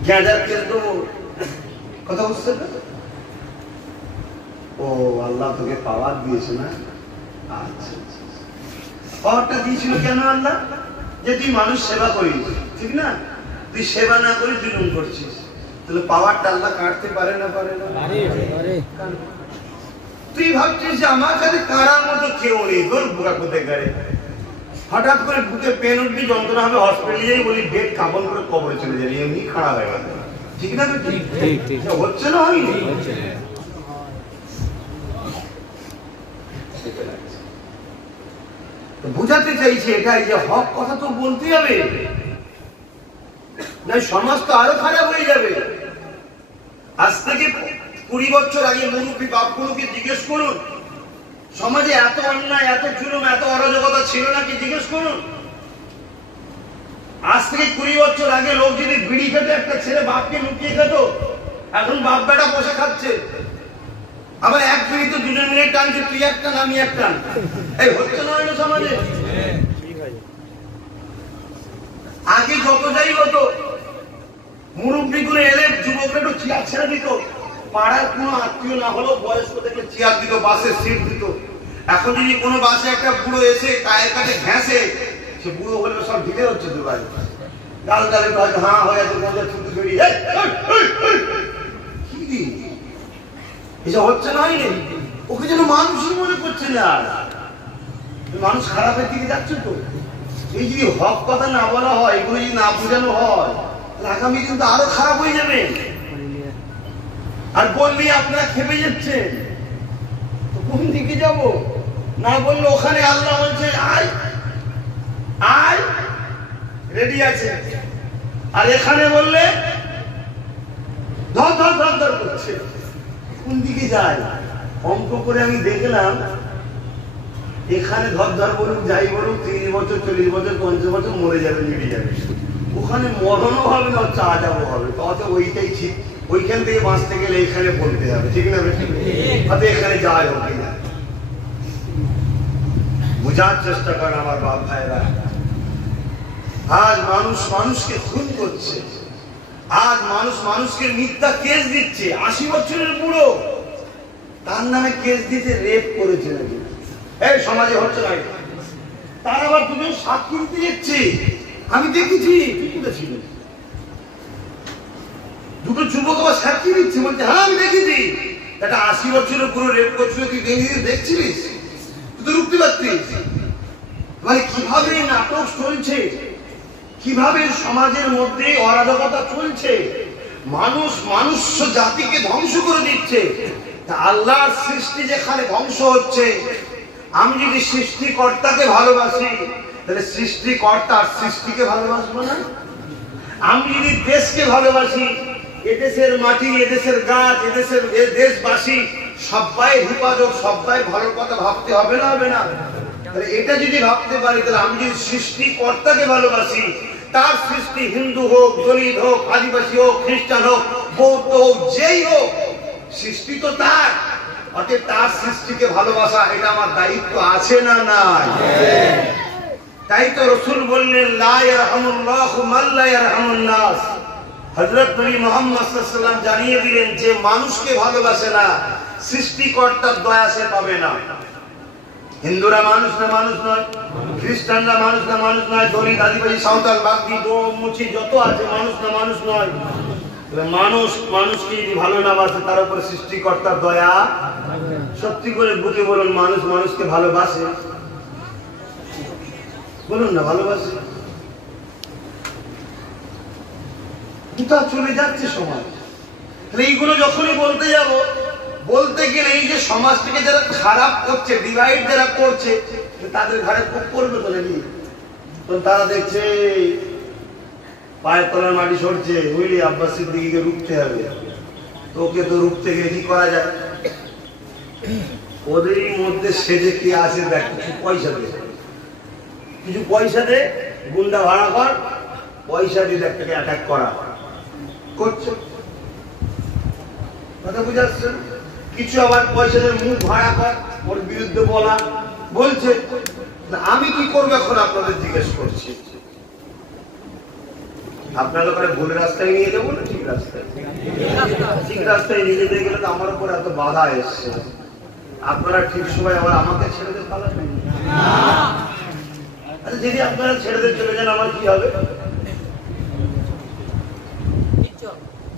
গ্যাঁজার কেস দেবো। কথা বুঝতে পারে? ও আল্লাহ তোকে পাওয়ার দিয়েছে না? আচ্ছা, পাওয়ারটা দিয়েছিল কেন আল্লাহ? যে তুই মানুষ সেবা করিস, ঠিক না? তুই সেবা না করে জুলুম করছিস, তাহলে পাওয়ারটা আল্লাহ কাটতে পারে না? পারে না? তুই ভাবছিস যে আমার কাছে কারার মতো কেউ নেই, তোর বুকা কোথায় গাড়ে, হঠাৎ করে বুকে পেন উঠবি, যন্ত্রণা হবে, হসপিটালে যাই বলি ডেট কাপড় করে কবরে চলে যাবি, এমনি খারাপ হয়ে গেল, ঠিক না? হচ্ছে না? হয়নি? বুঝাতে চাইছি এটাই যে হক কথা তো বলতে হবে, না সমাজ তো আরো খারাপ হয়ে যাবে। আজ থেকে 20 বছর আগে মুরব্বী বাপগুলোকে জিজ্ঞেস করুন, সমাজে এত অন্যায়, এত জুলুম, এত অরাজকতা ছিল নাকি? জিজ্ঞেস করুন। আজ থেকে 20 বছর আগে লোক যদি বিড়ি খেত, একটা ছেলে বাপকে লুকিয়ে খেত, এখন বাপ বেটা বসে খাচ্ছে। আবার এক বিড়ি তো দুজন মিলে টানছে, তুই একটা আমি একটা। এই হচ্ছে না হলো সমাজে? আগে যত যাই হতো, মুরব্বী গুলো এলে যুবকরা একটু চেয়ার ছেড়ে দিত, পাড়ার কোনো আত্মীয় না হলেও বয়স্ক দেখলে চেয়ার দিত, বাসে সিট দিত। এখন যদি কোনো বাসে একটা বুড়ো এসে গায়ের কাছে ঘেঁষে, সে বুড়ো হলে সব ঢিলে হচ্ছে তো ভাই, গাল গালে হয়তো হাঁ হয়ে যাচ্ছে, ছুটে বেরিয়ে কি এসব হচ্ছে না? হয়নি? ওকে যেন মানুষই মনে করছে না, মানুষ খারাপের দিকে যাচ্ছে তো। এই যদি হক কথা না বলা হয়, এগুলো যদি না বোঝানো হয়, আগামী কিন্তু আরো খারাপ হয়ে যাবে। আর বললি আপনারা খেপে যাচ্ছেন, তো কোন দিকে যাব? না বললে ওখানে আল্লাহ বলছে আয় আয়, রেডি আছে, আর এখানে বললে ধর ধর ধর ধর করছে। কোন দিকে যায়? অঙ্ক করে আমি দেখলাম, এখানে ধর ধর বলুক, যাই বলুক, 30 বছর 40 বছর 50 বছর মরে যাবে, মিটে যাবে। ওখানে মরণও হবে না, চা যাবো হবে, তত ওইটাই ঠিক। ওইখান থেকে বাঁচতে গেলে এখানে বলতে হবে, ঠিক না? হয়তো এখানে যাওয়া হোক না। বুঝার চেষ্টা করেন আমার বাপ ভাইরা। আজ মানুষ মানুষকে খুন করছে, আজ মানুষ মানুষকে মিথ্যা কেস দিচ্ছে। 80 বছরের বুড়ো, তার নামে কেস দিতে, রেপ করেছে নাকি? এই সমাজে হচ্ছে না? তার আবার দুজন সাক্ষী দিতে যাচ্ছে, আমি দেখেছি। দুটো যুবক আবার সাক্ষী দিচ্ছে, বলছে হ্যাঁ আমি দেখেছি। একটা 80 বছরের পুরো রেপ করছিল, তুই দেখছিলিস? তুই তো রুখতে পারতিস। মানে কিভাবে নাটক চলছে, কিভাবে সমাজের মধ্যে অরাজকতা চলছে, মানুষ মানুষ জাতিকে ধ্বংস করে দিচ্ছে। আল্লাহর সৃষ্টি যেখানে ধ্বংস হচ্ছে, আমি যদি সৃষ্টিকর্তাকে ভালোবাসি, তাহলে সৃষ্টিকর্তার সৃষ্টিকে ভালোবাসবো না? আমি যদি দেশকে ভালোবাসি, এদেশের মাটি, এদেশের গাছ, এদেশের দেশবাসী সবাই হেফাজত, সবাই ভালো কথা ভাবতে হবে না? হবে না? তাহলে এটা যদি ভাবতে পারি, তাহলে আমি যদি সৃষ্টিকর্তাকে ভালোবাসি, তার সৃষ্টি হিন্দু হোক, দলিত হোক, আদিবাসী হোক, খ্রিস্টান হোক, বৌদ্ধ হোক, যেই হোক, সৃষ্টি তো তার। অতএব তার সৃষ্টিকে ভালোবাসা, এটা আমার দায়িত্ব আছে না নাই? তাই তো রাসূল বললেন, লা ইয়ারহামুল্লাহু মান লা ইয়ারহামুন নাস। হযরত নবী মুহাম্মদ সাল্লাল্লাহু আলাইহি ওয়াসাল্লাম জানিয়ে দিলেন, যে মানুষকে ভালোবাসে না, সৃষ্টিকর্তার দয়া সে পাবে না। হিন্দুরা মানুষ না মানুষ নয়, খ্রিস্টানরা মানুষ না মানুষ নয়, দলিত আদিবাসী সাঁওতাল বাগদি মুচি যত আছে মানুষ না মানুষ নয়। মানুষ মানুষকে যদি ভালো না বাসে তার উপরে সৃষ্টিকর্তার দয়া। সত্যি করে বুকে বলুন, মানুষ মানুষকে ভালোবাসে? বলুন না, ভালোবাসে? চলে যাচ্ছে সমাজ। এইগুলো যখনই বলতে যাব, বলতে গেলে এই যে সমাজটাকে যারা খারাপ করছে, ডিভাইড যারা করছে, তাদের ঘাড়ে খুব করবে তো নাকি? তারা দেখছে পায়ের তলার মাটি সরছে, বুঝলি আব্বাস সিদ্দিকীকে রুখতে হবে, তোকে তো রুখতে গেলে কি করা যায়? ওদেরই মধ্যে সেজে কি আছে দেখ, কিছু পয়সা দে, কিছু পয়সা দে, গুন্ডা ভাড়া কর, পয়সা দিয়ে একটাকে অ্যাটাক করা করছে। কথা বুঝে আসছে? কিছু আবার পয়সা দিয়ে মুখ ভাড়া কর, ওর বিরুদ্ধে বলা বলছে। আমি কি করবো এখন আপনাদের জিজ্ঞেস করছি? আপনার ওখানে ভুল রাস্তায় নিয়ে যাবো না ঠিক রাস্তায়? ঠিক রাস্তায় নিয়ে যেতে গেলে তো আমার উপর এত বাধা এসছে, আপনারা ঠিক সময় আবার আমাকে ছেড়ে দিয়ে পালাবেন? আচ্ছা, যদি আপনারা ছেড়ে দিয়ে চলে যান আমার কি হবে?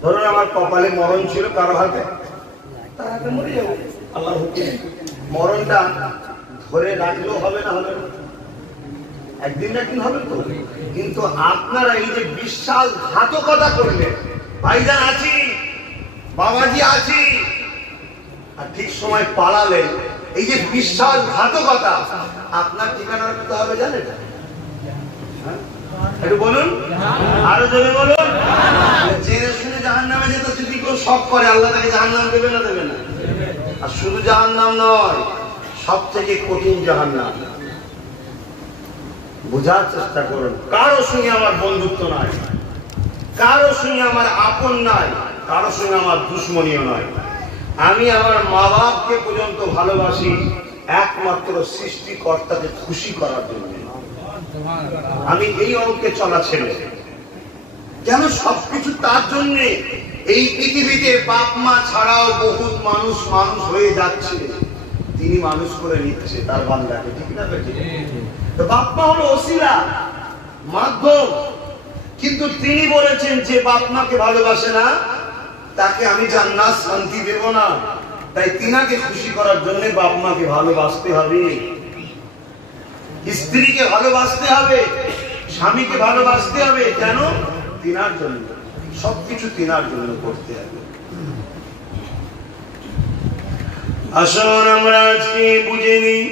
ধরুন আমার কপালে মরণ ছিল কারো হাতে, তার হাতে মরে যাবো, আল্লাহর হুকুম। মরণটা ধরে রাখলেও হবে না, হবে না, একদিন না একদিন হবে তো। কিন্তু আপনারা এই যে বিশ্বাসঘাতকতা করলেন, ভাইজান আছি, বাবাজি আছি, আর ঠিক সময় পালালেন, এই যে বিশ্বাসঘাতকতা, আপনার ঠিকানা রাখতে হবে জানেন? একটু বলুন, আরো জোরে বলুন। জেনে শুনে জাহান্নামে যেতে যদি কেউ শখ করে, আল্লাহ তাকে জাহান্নাম দেবে না দেবে না? আর শুধু জাহান্নাম নয়, সব থেকে কঠিন জাহান্নাম। বোঝার চেষ্টা করুন, কারো সঙ্গে আমার বন্ধুত্ব নাই, কারো সঙ্গে আমার আপন নাই, কারো সঙ্গে আমার দুশ্মনীয় নয়। আমি আমার মা বাপকে পর্যন্ত ভালোবাসি একমাত্র সৃষ্টিকর্তাকে খুশি করার জন্য। আমি এই অঙ্কে চলা ছেলে, যেন সবকিছু তার জন্য। এই পৃথিবীতে বাপ মা ছাড়াও বহুত মানুষ মানুষ হয়ে যাচ্ছে, তিনি মানুষ করে নিচ্ছে তার বান্দাকে, ঠিক না? তো বাপ মা হলো ওসিলা, মাধ্যম, কিন্তু তিনি বলেছেন যে বাপ মাকে ভালোবাসে না তাকে আমি জান্নাত শান্তি দেব না। তাই তিনাকে খুশি করার জন্য বাপ মাকে ভালোবাসতে হবে, স্ত্রীকে ভালোবাসতে হবে, স্বামীকে ভালোবাসতে হবে। কেন? তিনার জন্য, সবকিছু তিনার জন্য করতে হবে। আসুন আমরা আজকে বুঝে নিই,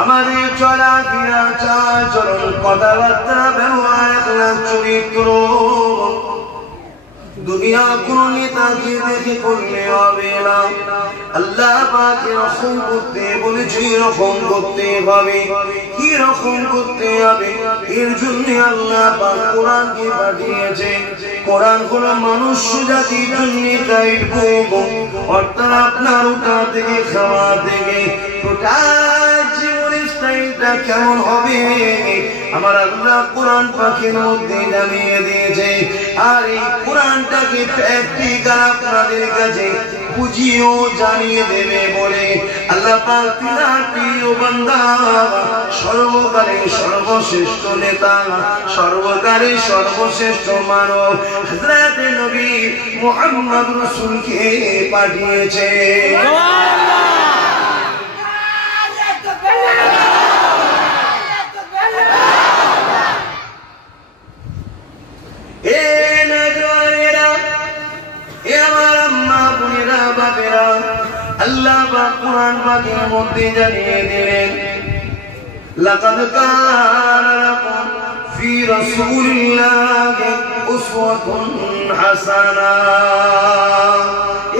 আমাদের চলাফেরা, চাল চলন, কথাবার্তা, ব্যবহার, একলাখ, চরিত্র দুনিয়া কোন নেতাকে দেখে করলে হবে না। আল্লাহ পাক এরকম করতে বলেছে, এরকম করতে হবে। কি রকম করতে হবে? এর জন্য আল্লাহ পাক কোরআনকে পাঠিয়েছে। কোরআন হলো মানুষ জাতির জন্য গাইড বুক, অর্থাৎ আপনার ওটা থেকে খাওয়া থেকে টোটাল জীবনের স্টাইলটা কেমন হবে আমার আল্লাহ কোরআন পাকের মধ্যে জানিয়ে দিয়েছে। আর এই কোরআনটাকে প্র্যাকটিক্যাল আপনাদের কাছে বুঝিয়েও জানিয়ে দেবে বলে আল্লাহ পাক তিনার প্রিয় বান্দা, সর্বকালের সর্বশ্রেষ্ঠ নেতা, সর্বকালের সর্বশ্রেষ্ঠ মানব হযরত নবী মুহাম্মদ রাসূলকে পাঠিয়েছে। আল্লাহ পাক কোরআন পাকের মধ্যে জানিয়ে দিলেন, লাকাদ কানা লাকুম ফি রাসূলিল্লাহি উসওয়াতুন হাসানাহ।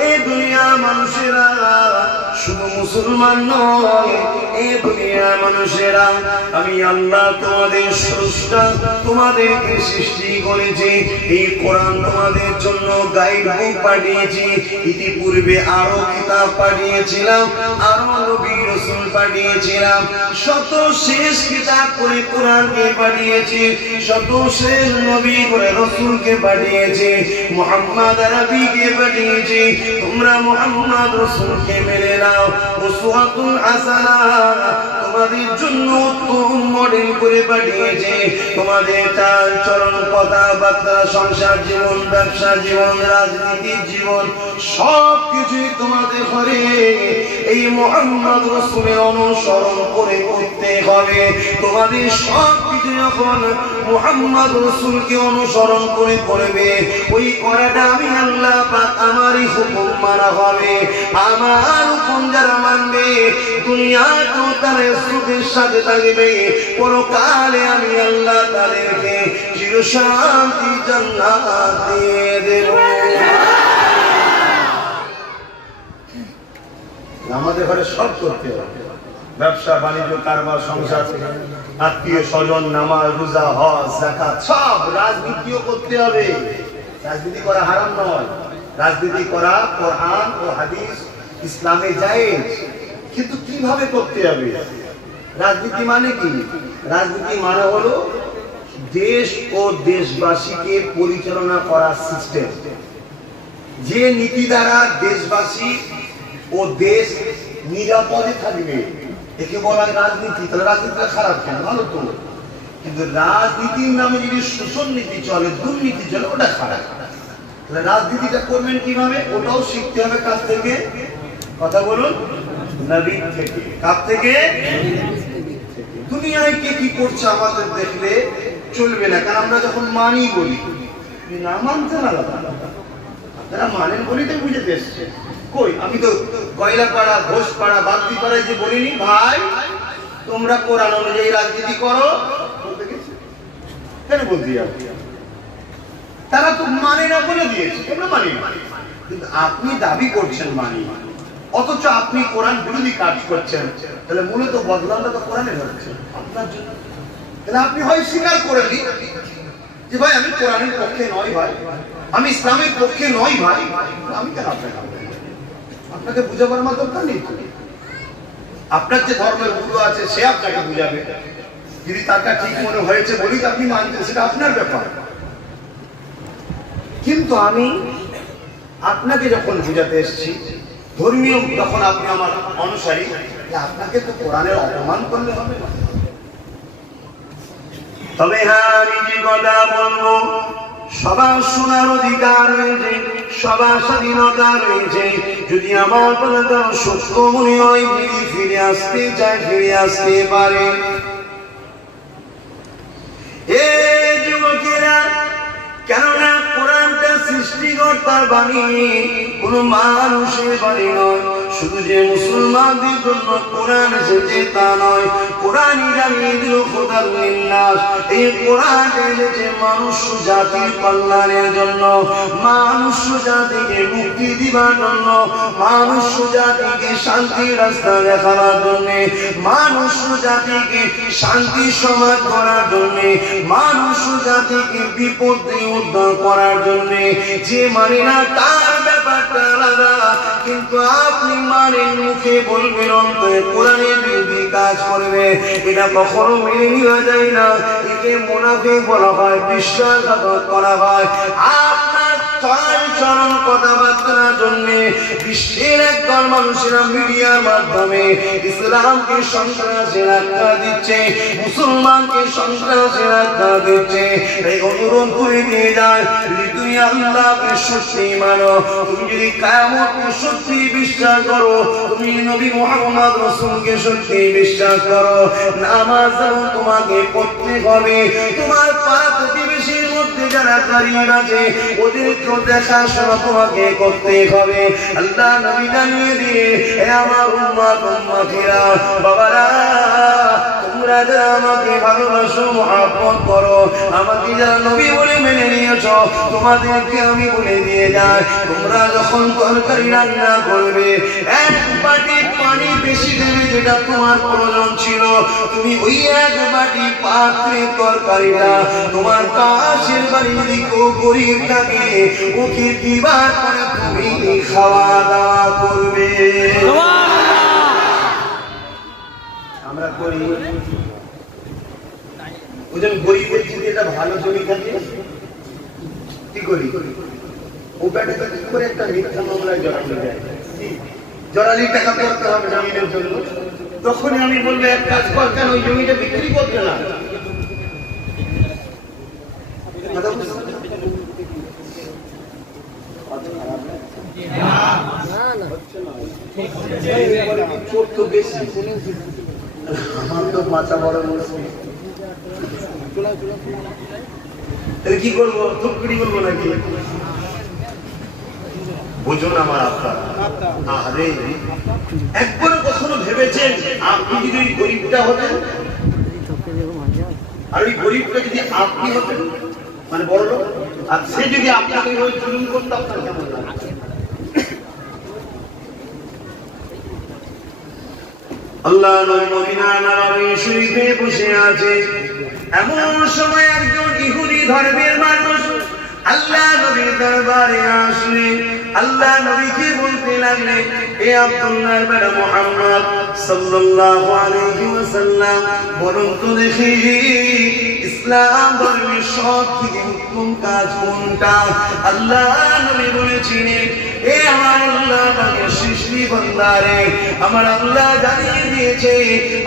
এই দুনিয়ার মানুষেরা, শুধু মুসলমান নয়, এই দুনিয়ার মানুষেরা, আমি আল্লাহ তোমাদের স্রষ্টা, তোমাদেরকে সৃষ্টি করেছি। এই কোরআন তোমাদের জন্য গাইড বুক পাঠিয়েছি। ইতিপূর্বে আরো কিতাব পাঠিয়েছিলাম, আরো নবী রাসূল পাঠিয়েছিলাম। শত শেষ কিতাব করে কোরআনকে পাঠিয়েছি, শত শেষ নবী করে রাসূলকে পাঠিয়েছি, মুহাম্মদ নবীকে পাঠিয়েছি। তোমরা মুহাম্মদ রাসূলকে মেনে নাও, উসওয়াতুন হাসানা, তোমাদের জন্য উত্তম মডেল করে পাঠিয়েছে। তোমাদের চাল চলন, কথাবার্তা, সংসার জীবন, ব্যবসা জীবন, রাজনীতির জীবন, সবকিছুই তোমাদের ঘরে এই মুহাম্মদ রাসূলের অনুসরণ করে করতে হবে। তোমাদের সবকিছু যখন মুহাম্মদ রাসূলকে অনুসরণ করে করবে, ওই করাটা আমি আল্লাহ পাক আমারই হুকুম মানা হবে। আমার হুকুম যারা মানবে দুনিয়াতেও তারা সুখের সাথে থাকবে, পরকালে আমি আল্লাহ তাদেরকে চিরশান্তি জান্নাত দিয়ে দেব। আমাদের ঘরে সব করতে হবে, ব্যবসা বাণিজ্য, কারবার, সংসার, আত্মীয় স্বজন, নামাজ, রোজা, হজ, যাকাত, সব। রাজনীতিও করতে হবে। রাজনীতি করা হারাম নয়, রাজনীতি করা কোরআন ও হাদিস ইসলামে জায়েজ, কিন্তু কিভাবে করতে হবে? রাজনীতি মানে কি? রাজনীতি মানে হলো দেশ ও দেশবাসীকে পরিচালনা করার সিস্টেম। যে নীতি দ্বারা দেশবাসী ও দেশ নিরাপদে থাকবে, একে বলা হয় রাজনীতি। তাহলে রাজনীতিটা খারাপ কেন? ভালো তো। কিন্তু রাজনীতির নামে যদি শোষণ নীতি চলে, দুর্নীতি চলে, ওটা খারাপ। তাহলে রাজনীতিটা করবেন কিভাবে? ওটাও শিখতে হবে কাছ থেকে। কথা বলুন, নবী থেকে। কাছ থেকে? দুনিয়ায় কে কি করছে আমাদের দেখলে চলবে না, কারণ আমরা যখন মানি বলি, না মানতে আলাদা, আপনারা মানেন বলি তো বুঝে এসছে। কই, আমি তো কয়লাপাড়া, ঘোষপাড়া, বাগদিপাড়ায় যে বলিনি ভাই তোমরা কোরআন অনুযায়ী রাজনীতি করো, কেন বলছি? তারা তো মানে না বলে দিয়েছে, তোমরা মানি না। কিন্তু আপনি দাবি করছেন মানি, অথচ আপনি কোরআন বিরোধী কাজ করছেন। তাহলে মূলত বদলামটা তো কোরআনে হচ্ছে আপনার জন্য। তাহলে আপনি হয় স্বীকার করে নিন যে ভাই আমি কোরআনের পক্ষে নই, ভাই আমি ইসলামের পক্ষে নই, ভাই আমি কেন আপনাকে বুঝাবার আমার দরকার নেই। আপনার যে ধর্মের গুরু আছে সে আপনাকে বুঝাবে, যদি তারটা ঠিক মনে হয়েছে বলি আপনি মানতেন, সেটা আপনার ব্যাপার। কিন্তু আমি আপনাকে যখন বুঝাতে এসেছি, ধর্মীয় যখন আপনি আমার অনুসারী, আপনাকে তো কোরআনের অপমান করলে হবে না। তবে হ্যাঁ, আমি যে কথা বলবো, সবার শোনার অধিকার রয়েছে, সবার স্বাধীনতা রয়েছে। যদি আমার কথা সত্য মনে হয়, ফিরে আসতে চায়, ফিরে আসতে পারে। এই যুবকেরা, কেননা কোরআনটা সৃষ্টিকর্তার বাণী, কোন মানুষের বাণী নয়। শুধু যে মুসলমানদের জন্য কোরআন এসেছে তা নয়, কোরআনই জানিয়ে দিল খোদার লিন্নাস। এই কোরআন এসেছে মানুষ জাতির কল্যাণের জন্য, মানুষ জাতিকে মুক্তি দিবার জন্য, মানুষ জাতিকে শান্তির রাস্তা দেখাবার জন্য, মানুষ জাতিকে শান্তি সমাজ করার জন্য, মানুষ জাতিকে বিপদ থেকে উদ্ধার করার জন্য। যে মানে না তার ব্যাপারটা আলাদা, কিন্তু আপনি মানেন, মুখে বলবেন, অন্তরে কোরআনের বিরুদ্ধে কাজ করবে, এটা কখনো মেনে নেওয়া যায় না। একে মুনাফিক বলা হয়, বিশ্বাসঘাতক করা হয়। আপনার চরণ কথাবার্তার জন্য বিশ্বের একদল মানুষেরা মিডিয়ার মাধ্যমে ইসলামকে সন্ত্রাসের আখ্যা দিচ্ছে, মুসলমানকে সন্ত্রাসের আখ্যা দিচ্ছে। এই অনুরোধ করে দিয়ে যায়, যদি তুমি আল্লাহকে সত্যি মানো, তুমি যদি কিয়ামতকে সত্যি বিশ্বাস করো, তুমি নবী মুহাম্মদ রাসূলকে সত্যি বিশ্বাস করো, নামাজ তোমাকে পড়তে হবে। তোমার পাড়া প্রতিবেশীর মধ্যে যারা কারিম আছে ওদেরকে দেখাশোনা তোমাকে করতে হবে। আল্লাহ নবী জানিয়ে দিয়ে, হে আমার উম্মত উম্মতিরা, বাবারা, তোমরা যারা আমাকে ভালোবাসো, মহব্বত করো, আমাকে যারা নবী বলে মেনে নিয়েছো, তোমাদেরকে আমি বলে দিয়ে যাই, তোমরা যখন তরকারি রান্না করবে, এক বাটি পানি বেশি দেবে, যেটা তোমার প্রয়োজন ছিল। তুমি ওই এক বাটি পাত্রে তরকারিটা তোমার পাশের বাড়ি যদি কেউ গরিব থাকে ওকে দিবার পরে তুমি খাওয়া দাওয়া করবে। আমরা করি ওজন গরিবের যদি এটা ভালো জমি থাকে কি করি, ও ব্যাটাকে কি করে একটা মিথ্যা মামলায় জড়ানো যায়। জড়ালি টাকা করতে হবে জমিনের জন্য। তখনই আমি বলবো এক কাজ কর, কেন ওই জমিটা বিক্রি করতে না? চোর তো বেশি, আমার তো মাথা বড় মুশকিল। কি করবো? ধুপগুড়ি বলবো নাকি? বুঝুন আমার আপনারা, আরে একবার কখনো ভেবেছেন আপনি যদি ওই গরিবটা হতেন, আর ওই গরিবটা যদি আপনি হতেন, মানে বড় লোক, আর সে যদি আপনাকে ওই জুলুম করতে, আপনার কেমন লাগছে? আল্লাহ নবীনা নবী শরীফে বসে আছে, এমন সময় একজন ইহুদি ধর্মের মানুষ আল্লাহ নবীর দরবারে আসলেন। আল্লাহ নবীকে বলতে লাগলেন, হে আব্দুল্লাহর বেটা মুহাম্মদ সাল্লাল্লাহু আলাইহি ওয়াসাল্লাম, বলুন তো দেখি ইসলাম ধর্মের সবথেকে উত্তম কাজ কোনটা? আল্লাহ নবী বলেছিলেন, এ আমার আল্লাহ পাকের সৃষ্টি বান্দারে, আমার আল্লাহ জানিয়ে দিয়েছে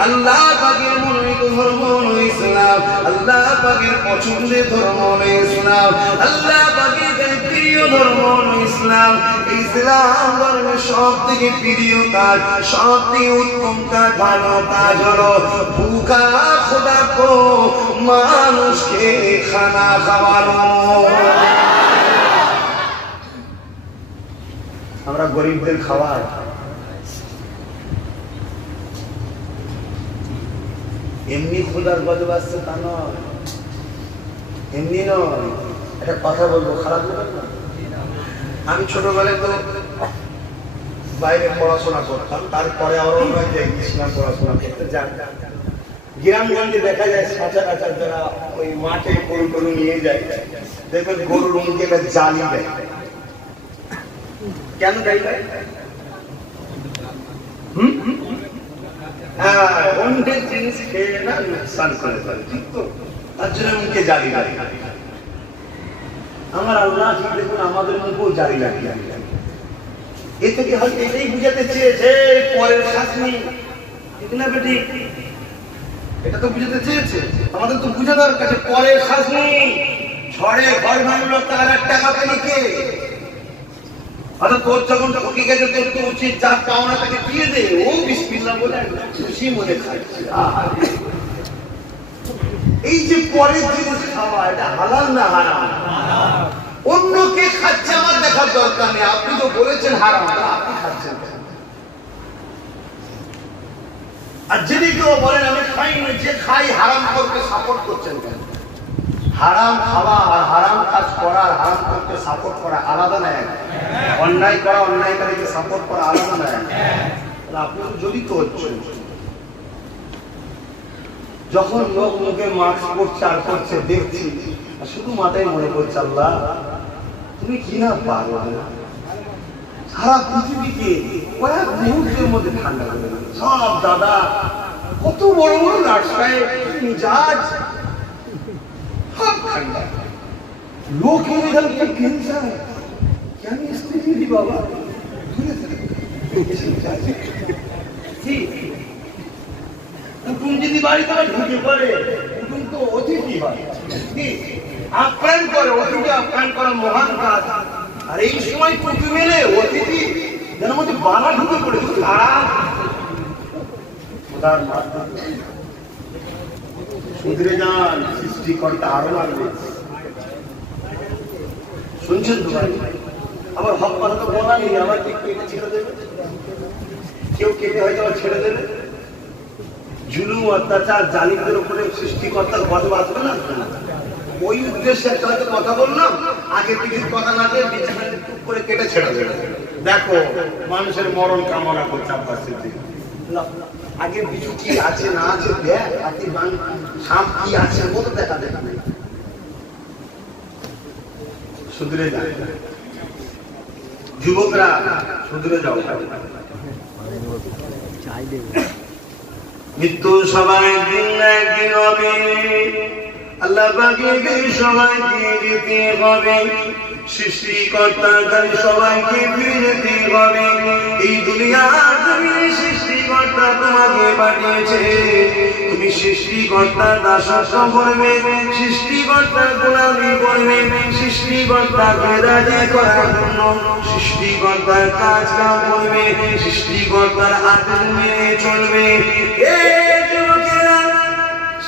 আল্লাহ পাকের মনোনীত ধর্ম হলো ইসলাম, আল্লাহ পাকের পছন্দের ধর্ম হলো ইসলাম, আল্লাহ পাকের প্রিয় ধর্ম হলো ইসলাম। ইসলাম ধর্মের সবথেকে প্রিয় কাজ, সবথেকে উত্তম কাজ, ভালো কাজ হলো ভুকা খোদা কো মানুষকে খানা খাওয়ানো। আমরা গরিবদের খাওয়াই, এমনি খোদার গজব আসছে তা নয়, এমনি নয়। একটা কথা বলবো, খারাপ লাগবে না? আমি ছোটবেলায় তো বাইরে পড়াশোনা করতাম, তারপরে আরো গিয়েছিলাম পড়াশোনা করতে। গ্রামগঞ্জে দেখা যায় সচরাচর যারা ওই মাঠে গরু গরু নিয়ে যায়, দেখবেন গরুর মুখে জালি দেয়। কেন দেয়? অন্যের জিনিস খেয়ে না নুকসান করে ফেলে, ঠিক তো? তার জন্য মুখে জালি লাগে। আমার আল্লাহ ঠিক দেখুন আমাদের মুখেও জালি লাগিয়ে, এ থেকে হয়তো এটাই বুঝাতে চেয়েছে পরের শাসনি, ঠিক না বেটি? এটা তো বুঝাতে চেয়েছে, আমাদের তো বুঝা দরকার পরের শাসনি। ঝড়ে ঘর ভাঙলো, তার আর টাকা পেলি কে? তোর যখন ঠকে গেছে, তোর তো উচিত যার পাওনা তাকে দিয়ে দে। ও বিসমিল্লাহ বলে খুশি মনে খাচ্ছে। এই যে পরের জিনিস খাওয়া, এটা হালাল না হারাম? অন্যকে খাচ্ছে আমার দেখার দরকার নেই, আপনি তো বলেছেন হারাম, আপনি খাচ্ছেন। আর যদি কেউ বলেন আমি খাই না, যে খাই হারাম করতে সাপোর্ট করছেন কেন? হারাম খাওয়া আর হারাম কাজ করা আর হারাম করতে সাপোর্ট করা আলাদা না? অন্যায় করা অন্যায়কারীকে সাপোর্ট করা আলাদা না? আপনি তো জড়িত হচ্ছেন। যখন লোক মুখে মাস্ক পরছে আর করছে দেখছি, শুধু মাথায় মনে করছে আল্লাহ তুমি কি না পারো, সারা পৃথিবীকে কয়েক মুহূর্তের মধ্যে ঠান্ডা করে দেবে। সব দাদা কত বড় বড় রাস্তায় মিজাজ সব ঠান্ডা, লোক ক্যান্সার কেন স্ত্রী বাবা কুটুম যদি বাড়িতে ঢুকে পড়ে, কুটুম তো অতিথি হয়, আপ্যায়ন করে, অতিথি আপ্যায়ন করা মহান কাজ। আর এই সময় কুটুম এলে অতিথি যেন মধ্যে বানা ঢুকে পড়ে, তারা সুধরে যান, সৃষ্টিকর্তা আরো লাগবে। শুনছেন তো ভাই? আমার হক কথা তো বলা নেই, আমার কি কেটে ছেড়ে দেবে? কেউ কেটে হয়তো ছেড়ে দেবে। জুলুম অত্যাচার জালিমদের উপরে সৃষ্টিকর্তার গজব আসবে না? ওই উদ্দেশ্যে একটা হয়তো কথা বললাম, আগে পিছিয়ে কথা না দিয়ে বিছানাতে টুক করে কেটে ছেড়ে দেবে। দেখো মানুষের মরণ কামনা করছে আব্বাস সিদ্দিক, আগে পিছু কি আছে না আছে দেখ, হাতি বান সাপ কি আছে ওটা দেখা দেখা নেই। সুধরে যাও যুবকরা, সুধরে যাও। মৃত্যু সবাই দিন না একদিন হবে, আল্লাহ পাককে সবাইকে দিতে হবে, সৃষ্টিকর্তার কাছে সবাইকে ফিরে যেতে হবে। এই দুনিয়ার জমিনে সৃষ্টিকর্তা তোমাকে পাঠিয়েছে, তুমি সৃষ্টিকর্তার দাসত্ব করবে, সৃষ্টিকর্তার গোলামি করবে, সৃষ্টিকর্তাকে রাজি করার জন্য সৃষ্টিকর্তার কাজ কাম করবে, সৃষ্টিকর্তার আদেশ মেনে চলবে।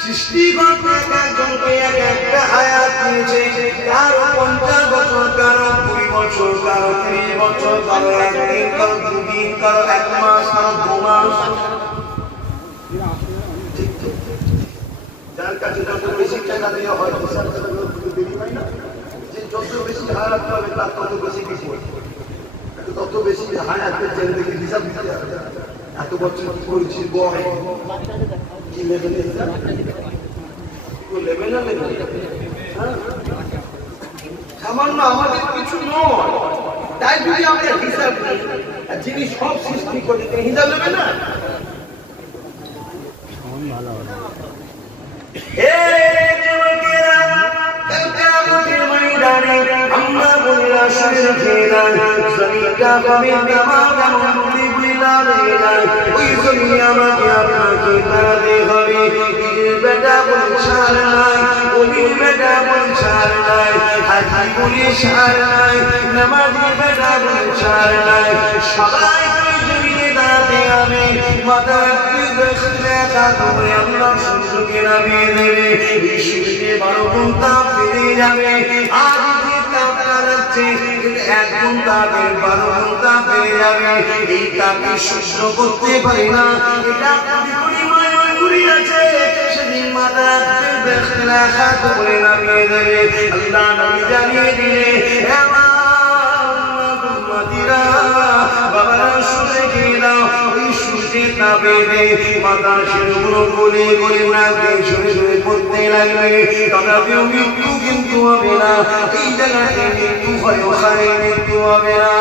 সৃষ্টিকর্তা একজনকে একটা হায়াত দিয়েছে, কারো 50 বছর, কারো 20 বছর, কারো 30 বছর, কারো 1 দিন, কারো 2 দিন, কারো 1 মাস, কারো 2 মাস। যার কাছে যত বেশি টাকা দেওয়া হয় দেরি হয় না, যে যত বেশি হায়াত পাবে তার তত বেশি বিপদ, তত বেশি হায়াতের জিন্দেগি হিসাব দিতে হবে। এত বছর কি করেছি বয় কি লেভেল সামান্য আমাদের কিছু নয়, তাই যদি আমরা হিসাব নিই, যিনি সব সৃষ্টি করে তিনি হিসাব নেবে না? আমরা বলিলা জমিটা পাবে ওই জমি আমাকে আপনাকে দাঁড়াতে হবে। বেটা বলে সার নাই, অলির বেটা বলে সার নাই, হাজি বলে সার নাই, নামাজি বেটা বলে সার নাই, সবাই জমিয়ে দাঁড়াতে হবে। মাথা করে আল্লাহ সূর্যকে নামিয়ে দেবে, এই সূর্যে 12 ঘন্টা ফিরে যাবে। আর যে তাপটা রাখছে 1 ঘন্টা 12 ঘন্টা পেয়ে যাবে। এই তাপে সহ্য করতে পারে না, এটা পরিমাণ ঘুরি আছে, সেদিন মাথা বেখলা খাত করে নামিয়ে দেবে। আল্লাহ নবী জানিয়ে দিলে বাবারা শুনে গিয়ে দাও, ওই সূর্যে তাপে মাথা সেগুলো গলে গলে নাচবে, শুনে শুনে পড়তে লাগবে। তথাপিও মৃত্যু কিন্তু হবে না, এই জায়গাতে মৃত্যু হয়, ওখানে মৃত্যু হবে না।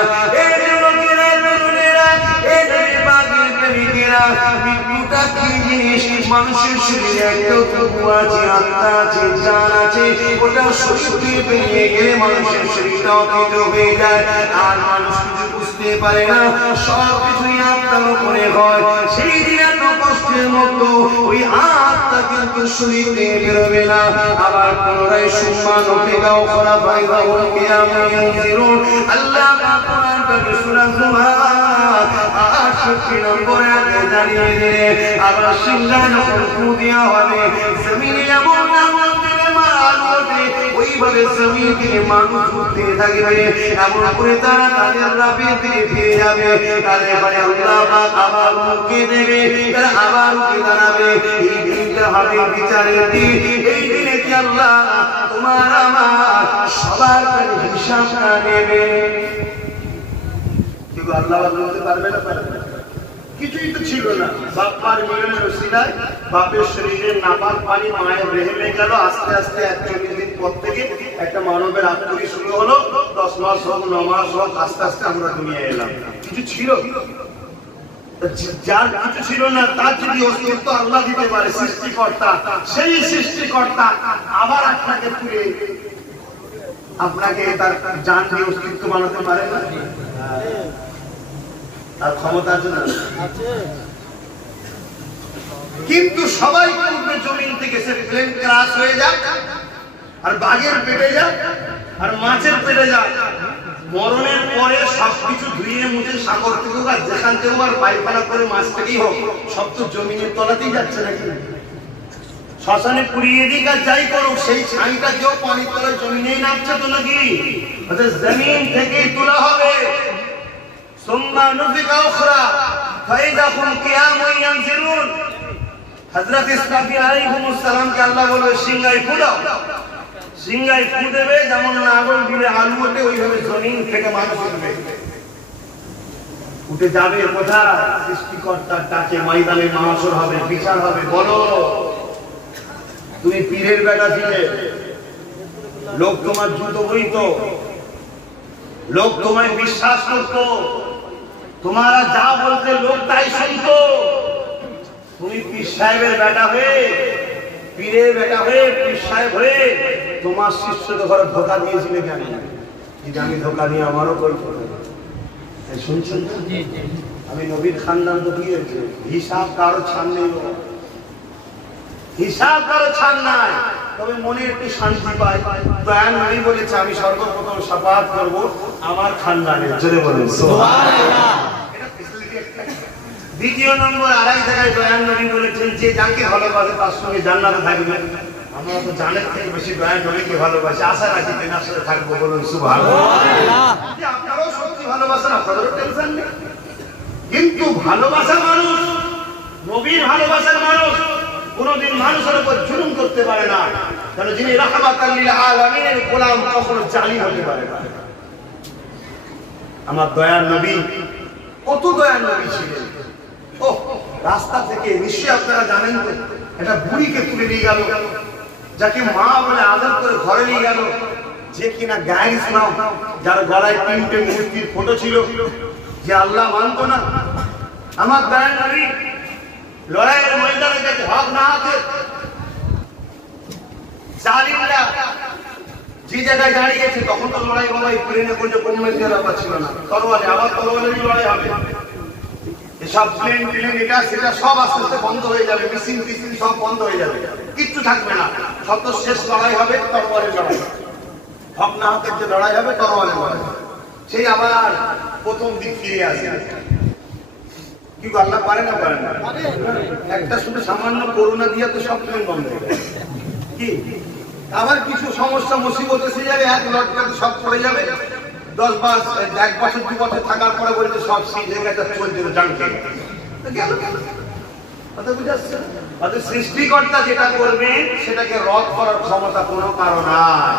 এই যুবকেরা তরুণেরা, এই বাগের প্রেমিকেরা, মৃত্যুটা কি জিনিস? মানুষের শরীরে একটা তবু আছে, আত্মা আছে, জান আছে, ওটা শরীরকে পেরিয়ে গেলে মানুষের শরীরটা অতীত হয়ে যায়, আর মানুষ কিছু বুঝতে পারে না, সব কিছুই আত্মার উপরে হয়। সেই দিন এত কষ্টের মতো ওই আত্মা কিন্তু শরীর থেকে বেরোবে না। আবার পুনরায় সম্মান পেগাও করা পাইবা ও কিয়ামত ইয়ানজিরুন। আল্লাহ কোরআন থেকে সূরা জুমার 68 নম্বর আয়াতে জানিয়ে দিলেন, আবার সিংহাসন যখন দেওয়া হবে, জমিনে এমন এমন দিনে মাল ওঠে, ওইভাবে জমিন থেকে মানুষ উঠতে থাকবে, এমন করে তারা তাদের রাবে থেকে ফিরে যাবে। তাদের পরে আল্লাহ পাক আবার মুখে দেবে, তারা আবার উঠে দাঁড়াবে। এই দিনটা হবে বিচারের দিন। এই দিনে কি আল্লাহ তোমার আমার সবার হিসাবটা নেবে? কিন্তু আল্লাহ বলতে পারবে না, পারবে না? কিছুই তো ছিল না। বাপ্পার মিলনের ওসিলায় বাপের শরীরে নাপাক পানি মায়ের রেহেমে গেল। আস্তে আস্তে 41 দিন পর থেকে একটা মানবের আত্মীয় শুরু হলো। 10 মাস হোক, 9 মাস হোক, আস্তে আস্তে আমরা দুনিয়ায় এলাম। কিছু ছিল? যার কিছু ছিল না তার যদি অস্তিত্ব আল্লাহ দিতে পারে, সৃষ্টিকর্তা, সেই সৃষ্টিকর্তা আবার আপনাকে তুলে আপনাকে তার জান দিয়ে অস্তিত্ব বানাতে পারে না? তার ক্ষমতা আছে না? কিন্তু সবাই করবে জমিন থেকে, সে প্লেন ক্রাশ হয়ে যাক, আর বাঘের পেটে যাক, আর মাছের পেটে যাক, মরণের পরে সবকিছু ধুয়ে মুছে সাগর থেকে হোক আর যেখান থেকে হোক আর পায়খানা করে মাছ থেকেই হোক, সব তো জমিনের তলাতেই যাচ্ছে নাকি? শ্মশানে পুড়িয়ে দিক আর যাই করুক, সেই ছাইটা কেউ পানির তলায় জমিনেই নামছে তো নাকি? জমিন থেকেই তোলা হবে। সুম্মা নুফিকা উখরা ফাইদা হুম কিয়ামুন ইয়ানজিরুন। হযরত ইসরাফিল আলাইহিস সালামকে আল্লাহ বলে সিংহায় ফু দাও। সিংহায় ফু দেবে, যেমন নাগল দিলে আলু ওঠে, ওইভাবে জমিন থেকে মানুষ উঠবে। উঠে যাবে কোথায়? সৃষ্টিকর্তার কাছে। ময়দানে মাহশর হবে, বিচার হবে। বলো, তুমি পীরের বেটা ছিলে, লোক তোমার জুতো বইতো, লোক তোমায় বিশ্বাস করতো, তোমারা যা বলতে লোক তাই শুনতো। তুমি পীর সাহেবের বেটা হয়ে পীরের বেটা হয়ে, পীর সাহেব হয়ে তোমার শিষ্যকে ঘরে ধোকা দিয়েছিলে কেন? আমি ধোকা নিয়ে আমারও পরিচয় শুনছেন। আমি নবীর খানদান তো দিয়েছি, হিসাব কারো ছাড় নেই, হিসাব কারো ছাড় নাই, তবে মনে একটু শান্তি পাই। দয়াল নবী বলেছে আমি সর্বপ্রথম শাফাআত করব আমার খানদানের। জোরে বলুন সুবহানাল্লাহ। দ্বিতীয় নম্বর আরেক জায়গায় দয়াল নবী বলেছেন যে যাকে ভালোবাসে তার সঙ্গে জান্নাতে থাকবে। আমরা তো জানের থেকে বেশি দয়াল নবীকে ভালোবাসি, আশা রাখি তেনার সাথে থাকবো। বলুন সুবহানাল্লাহ। আপনারাও সত্যি ভালোবাসেন, আপনাদেরও টেনশন নেই। কিন্তু ভালোবাসা মানুষ, নবীর ভালোবাসার মানুষ কোনদিন মানুষের উপর জুলুম করতে পারে না, কারণ যিনি রাহমাতাল লিল আলামিনের গোলাম কখনো জালিম হতে পারে না। আমার দয়ার নবী কত দয়ার নবী ছিলেন। ও রাস্তা থেকে নিশ্চয়ই আপনারা জানেন তো একটা বুড়িকে তুলে নিয়ে গেল, যাকে মা বলে আদর করে ঘরে নিয়ে গেল, যে কিনা গায়ের ইসলাম, যার গলায় 3টে মূর্তির ফটো ছিল, যে আল্লাহ মানত না। আমার দয়ার নবী লড়াইয়ের ময়দানে গেছে হক না হাতে, জালিমরা যে জায়গায় দাঁড়িয়েছে তখন তো লড়াই বাবা এই প্লেনে কোনো কমেন্টের ব্যাপার ছিল না, তরোয়ালে আবার তরোয়ালেরই লড়াই হবে। এসব প্লেন প্লেন এটা সেটা সব আস্তে আস্তে বন্ধ হয়ে যাবে, মিসিং টিসিং সব বন্ধ হয়ে যাবে, কিচ্ছু থাকবে না। সব তো শেষ লড়াই হবে তরোয়ালের লড়াই, হক না হাতের যে লড়াই হবে তরোয়ালের লড়াই। সেই আবার প্রথম দিক ফিরে আসে। কি আল্লাহ পারে না পারে না? একটা শুধু সামান্য করোনা দিয়ে তো সব প্লেন বন্ধ হয়ে যাবে। কি আবার কিছু সমস্যা মুসিবত এসে যাবে, এক লটকাতে সব পড়ে যাবে। 10 মাস 1 বছর 2 বছর থাকার পরে বলতে সব সেই জায়গাটা চলছে জানতে গেল। কথা বুঝাচ্ছে? অর্থাৎ সৃষ্টিকর্তা যেটা করবেন সেটাকে রদ করার ক্ষমতা কোনো কারণ নাই।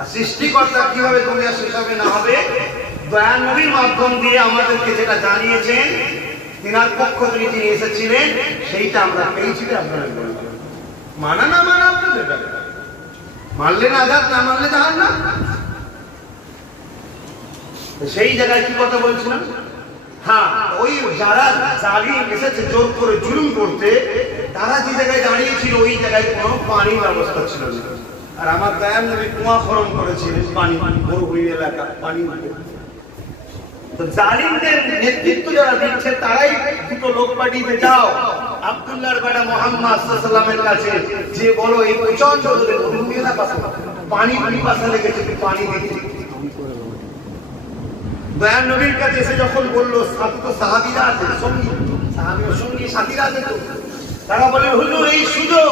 আর সৃষ্টিকর্তা কিভাবে দুনিয়া শেষ হবে না হবে, দয়াল নবীর মাধ্যম দিয়ে আমাদেরকে যেটা জানিয়েছেন, তিনার পক্ষ থেকে যিনি এসেছিলেন, সেইটা আমরা পেয়েছি। আপনারা মানা না মানা আপনাদের মানলে না আজাদ, না মানলে জাহান্নাম। সেই জায়গায় কি কথা বলছিলাম? হ্যাঁ, ওই যারা জালিম এসেছে জোর করে জুলুম করতে, তারা যে জায়গায় দাঁড়িয়েছিল ওই জায়গায় কোনো পানির ব্যবস্থা ছিল না। আর আমার দয়াল নবী কুয়া খনন করেছিলেন, পানি মরুভূমি এলাকা পানি। তো জালিমদের নেতৃত্ব যারা দিচ্ছে তারাই দুটো লোক পাঠিয়ে যাও আব্দুল্লাহর বেটা মুহাম্মদ সাল্লাল্লাহু আলাইহি ওয়াসাল্লামের কাছে, যে বলো এই প্রচন্ড রোদে মরুভূমি এলাকা পানি পিপাসা লেগেছে, পানি দিতে। দয়াল নবীর কাছে এসে যখন বললো, সাহাবীরা আছে সঙ্গী সাথীরা আছে, তো তারা বলে হুজুর এই সুযোগ,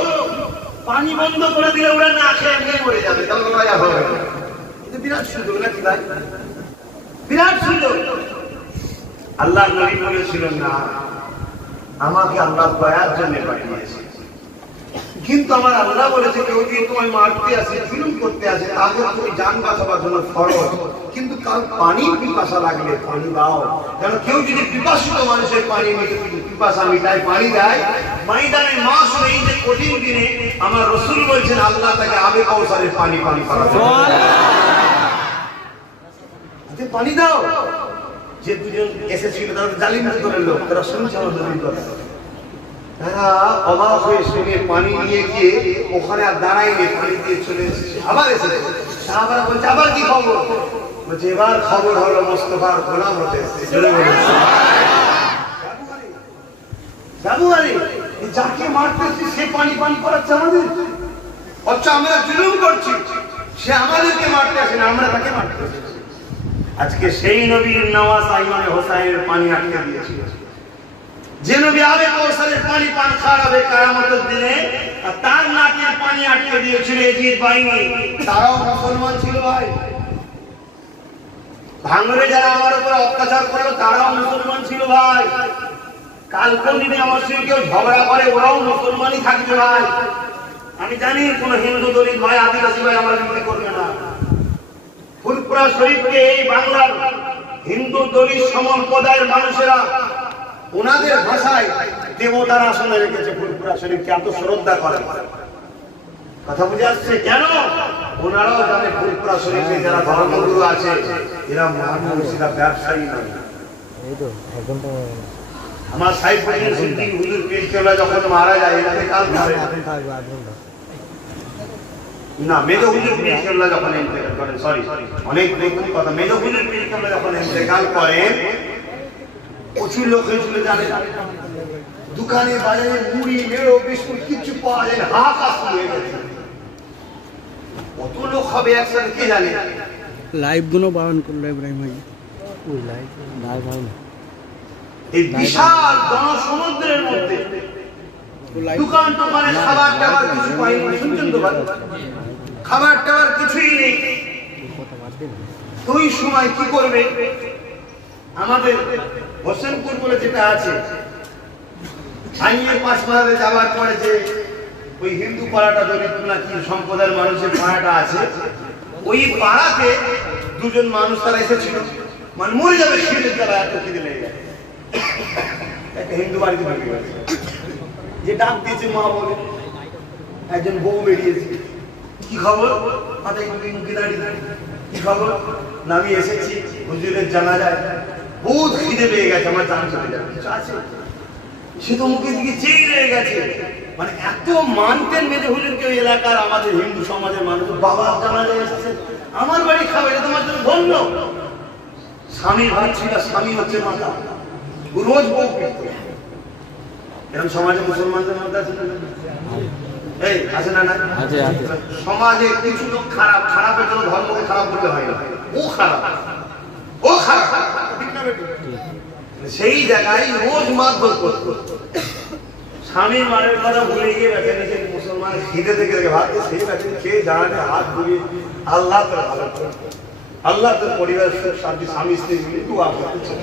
পানি বন্ধ করে দিলে ওরা না খেয়ে নিয়ে মরে যাবে, তাহলে লড়াই হবে। এটা বিরাট সুযোগ নাকি ভাই, বিরাট সুযোগ। আল্লাহ নবী বলেছিলেন না, আমাকে আল্লাহ দয়ার জন্য পাঠিয়েছে, কিন্তু আমার আল্লাহ বলেছে কেউ যদি তোমায় মারতে আসে, জুলুম করতে আসে, তাদের তুমি জান বাঁচাবার জন্য ফরজ, কিন্তু কারো পানি পিপাসা লাগলে পানি দাও। কেন কেউ যদি পিপাসিত মানুষের পানি পিপাসা মিটায়, পানি দেয়, ময়দানে মাস এই যে কঠিন দিনে আমার রাসূল বলছেন আল্লাহ তাকে আবে কাউসারের পানি করাবে। পানি দাও। যে দুজন এসেছিল তারা জালিম দলের লোক, তারা শুনছে আমার নবীর কথা, তারা অবাক হয়ে শুনে পানি নিয়ে গিয়ে ওখানে আর দাঁড়ায়নি, পানি দিয়ে চলে এসেছে। আবার এসেছে, সাহাবারা বলছে আবার কি খবর? বলছে এবার খবর হলো মোস্তফার গোলাম হতে এসেছে। যাকে মারতেছি সে পানি করাচ্ছে আমাদের, অথচ আমরা জুলুম করছি, সে আমাদেরকে মারতে আসে না, আমরা তাকে মারতে আসি। আজকে সেই নবীর নওয়াজ ইমামে হোসাইনের পানি আটকে দিয়েছিল, যে নবী আবে কাউসারের পানি পান খাওয়াবে কিয়ামতের দিনে, আর তার নাকের পানি আটকে দিয়েছিল ইয়াজিদ বাহিনী। তারাও মুসলমান ছিল ভাই, ভাঙরে যারা আমার উপর অত্যাচার করলো তারাও মুসলমান ছিল ভাই। কাল কোন দিনে আমার সঙ্গে কেউ ঝগড়া করে ওরাও মুসলমানই থাকবে ভাই। আমি জানি কোন হিন্দু দলিত ভাই আদিবাসী ভাই আমার বিরুদ্ধে করবে না। ফুলপুরা শরীফকে এই বাংলার হিন্দু দলিত সম্প্রদায়ের মানুষেরা ওনাদের ভাষায় দেবতার আসনে রেখেছে। ফুলপুরা শরীফকে এত শ্রদ্ধা করে, কথা বুঝে আসছে কেন? ওনারাও জানে ফুলপুরা শরীফে যারা ধর্মগুরু আছে এরা মহানুষীরা ব্যবসায়ী নয়। আমার সাইফুদ্দিন সিদ্দিকী হুজুর পীর কেবলা যখন মারা যায় এটাতে কাল ধরে না, মেজো হুজুর পীর কেবলা যখন ইন্তেকাল করেন, সরি অনেক নতুন কথা, মেজো হুজুর পীর কেবলা যখন ইন্তেকাল করেন প্রচুর লোক হয়েছিল জানে, দোকানে বাজারে মুড়ি মেড়ো বিস্কুট কিছু পাওয়া যায়, হাহাকার শুরু হয়ে গেছে। কত লোক হবে একসাথে কে জানে। লাইভ গুলো বারণ করলো ইব্রাহিম ভাই, এই বিশাল জনসমুদ্রের মধ্যে দোকান টোকানে খাবার টাবার কিছু পাইনি, শুনছেন তো ভাই, খাবার টাবার কিছুই নেই। ওই সময় কি করবে, আমাদের হোসেনপুর বলে যেটা আছে আইনের পাশ মারাতে যাওয়ার পরে যে ওই হিন্দু পাড়াটা দরিদ্র নাকি সম্প্রদায়ের মানুষের পাড়াটা আছে, ওই পাড়াতে দুজন মানুষ তারা এসেছিল, মানে মরে যাবে শীতের দ্বারা এত খিদে লেগে যায়। একটা হিন্দু বাড়িতে ঢুকে গেছে, যে ডাক দিয়েছে মা বলে, একজন বউ বেরিয়েছে, কি খবর মাথায় মুখে দাঁড়িয়ে, কি খবর না আমি এসেছি হুজুরের জানাজায়, বহুত খিদে পেয়ে গেছে, আমার জান চলে যাবে, কিছু আছে? সে তো মুখের দিকে চেয়ে রয়ে গেছে, মানে এত মানতেন মেজো হুজুরকে ওই এলাকার আমাদের হিন্দু সমাজের মানুষ। বাবা জানাজায় এসেছে, আমার বাড়ি খাবে, এটা তোমার জন্য ধন্য। স্বামী ভাবছি না, স্বামী হচ্ছে মাতা, রোজ বউ পিটতো। এরকম সমাজে মুসলমানদের মধ্যে আছে, এই আছে না? না সমাজে কিছু লোক খারাপ, খারাপের জন্য ধর্মকে খারাপ করতে হয় না, ও খারাপ, ও খারাপ, সেই জায়গায় রোজ মারধর করতো। স্বামী মারের কথা ভুলে গিয়ে বেঁচে নিয়েছে মুসলমান, খিদে থেকে ভাবছে সেই বেঁচে খেয়ে জানাতে হাত ঘুরিয়ে আল্লাহ তোর ভালো করে, আল্লাহ তোর পরিবার সুখ শান্তি, স্বামী স্ত্রী মিলে দোয়া করতে।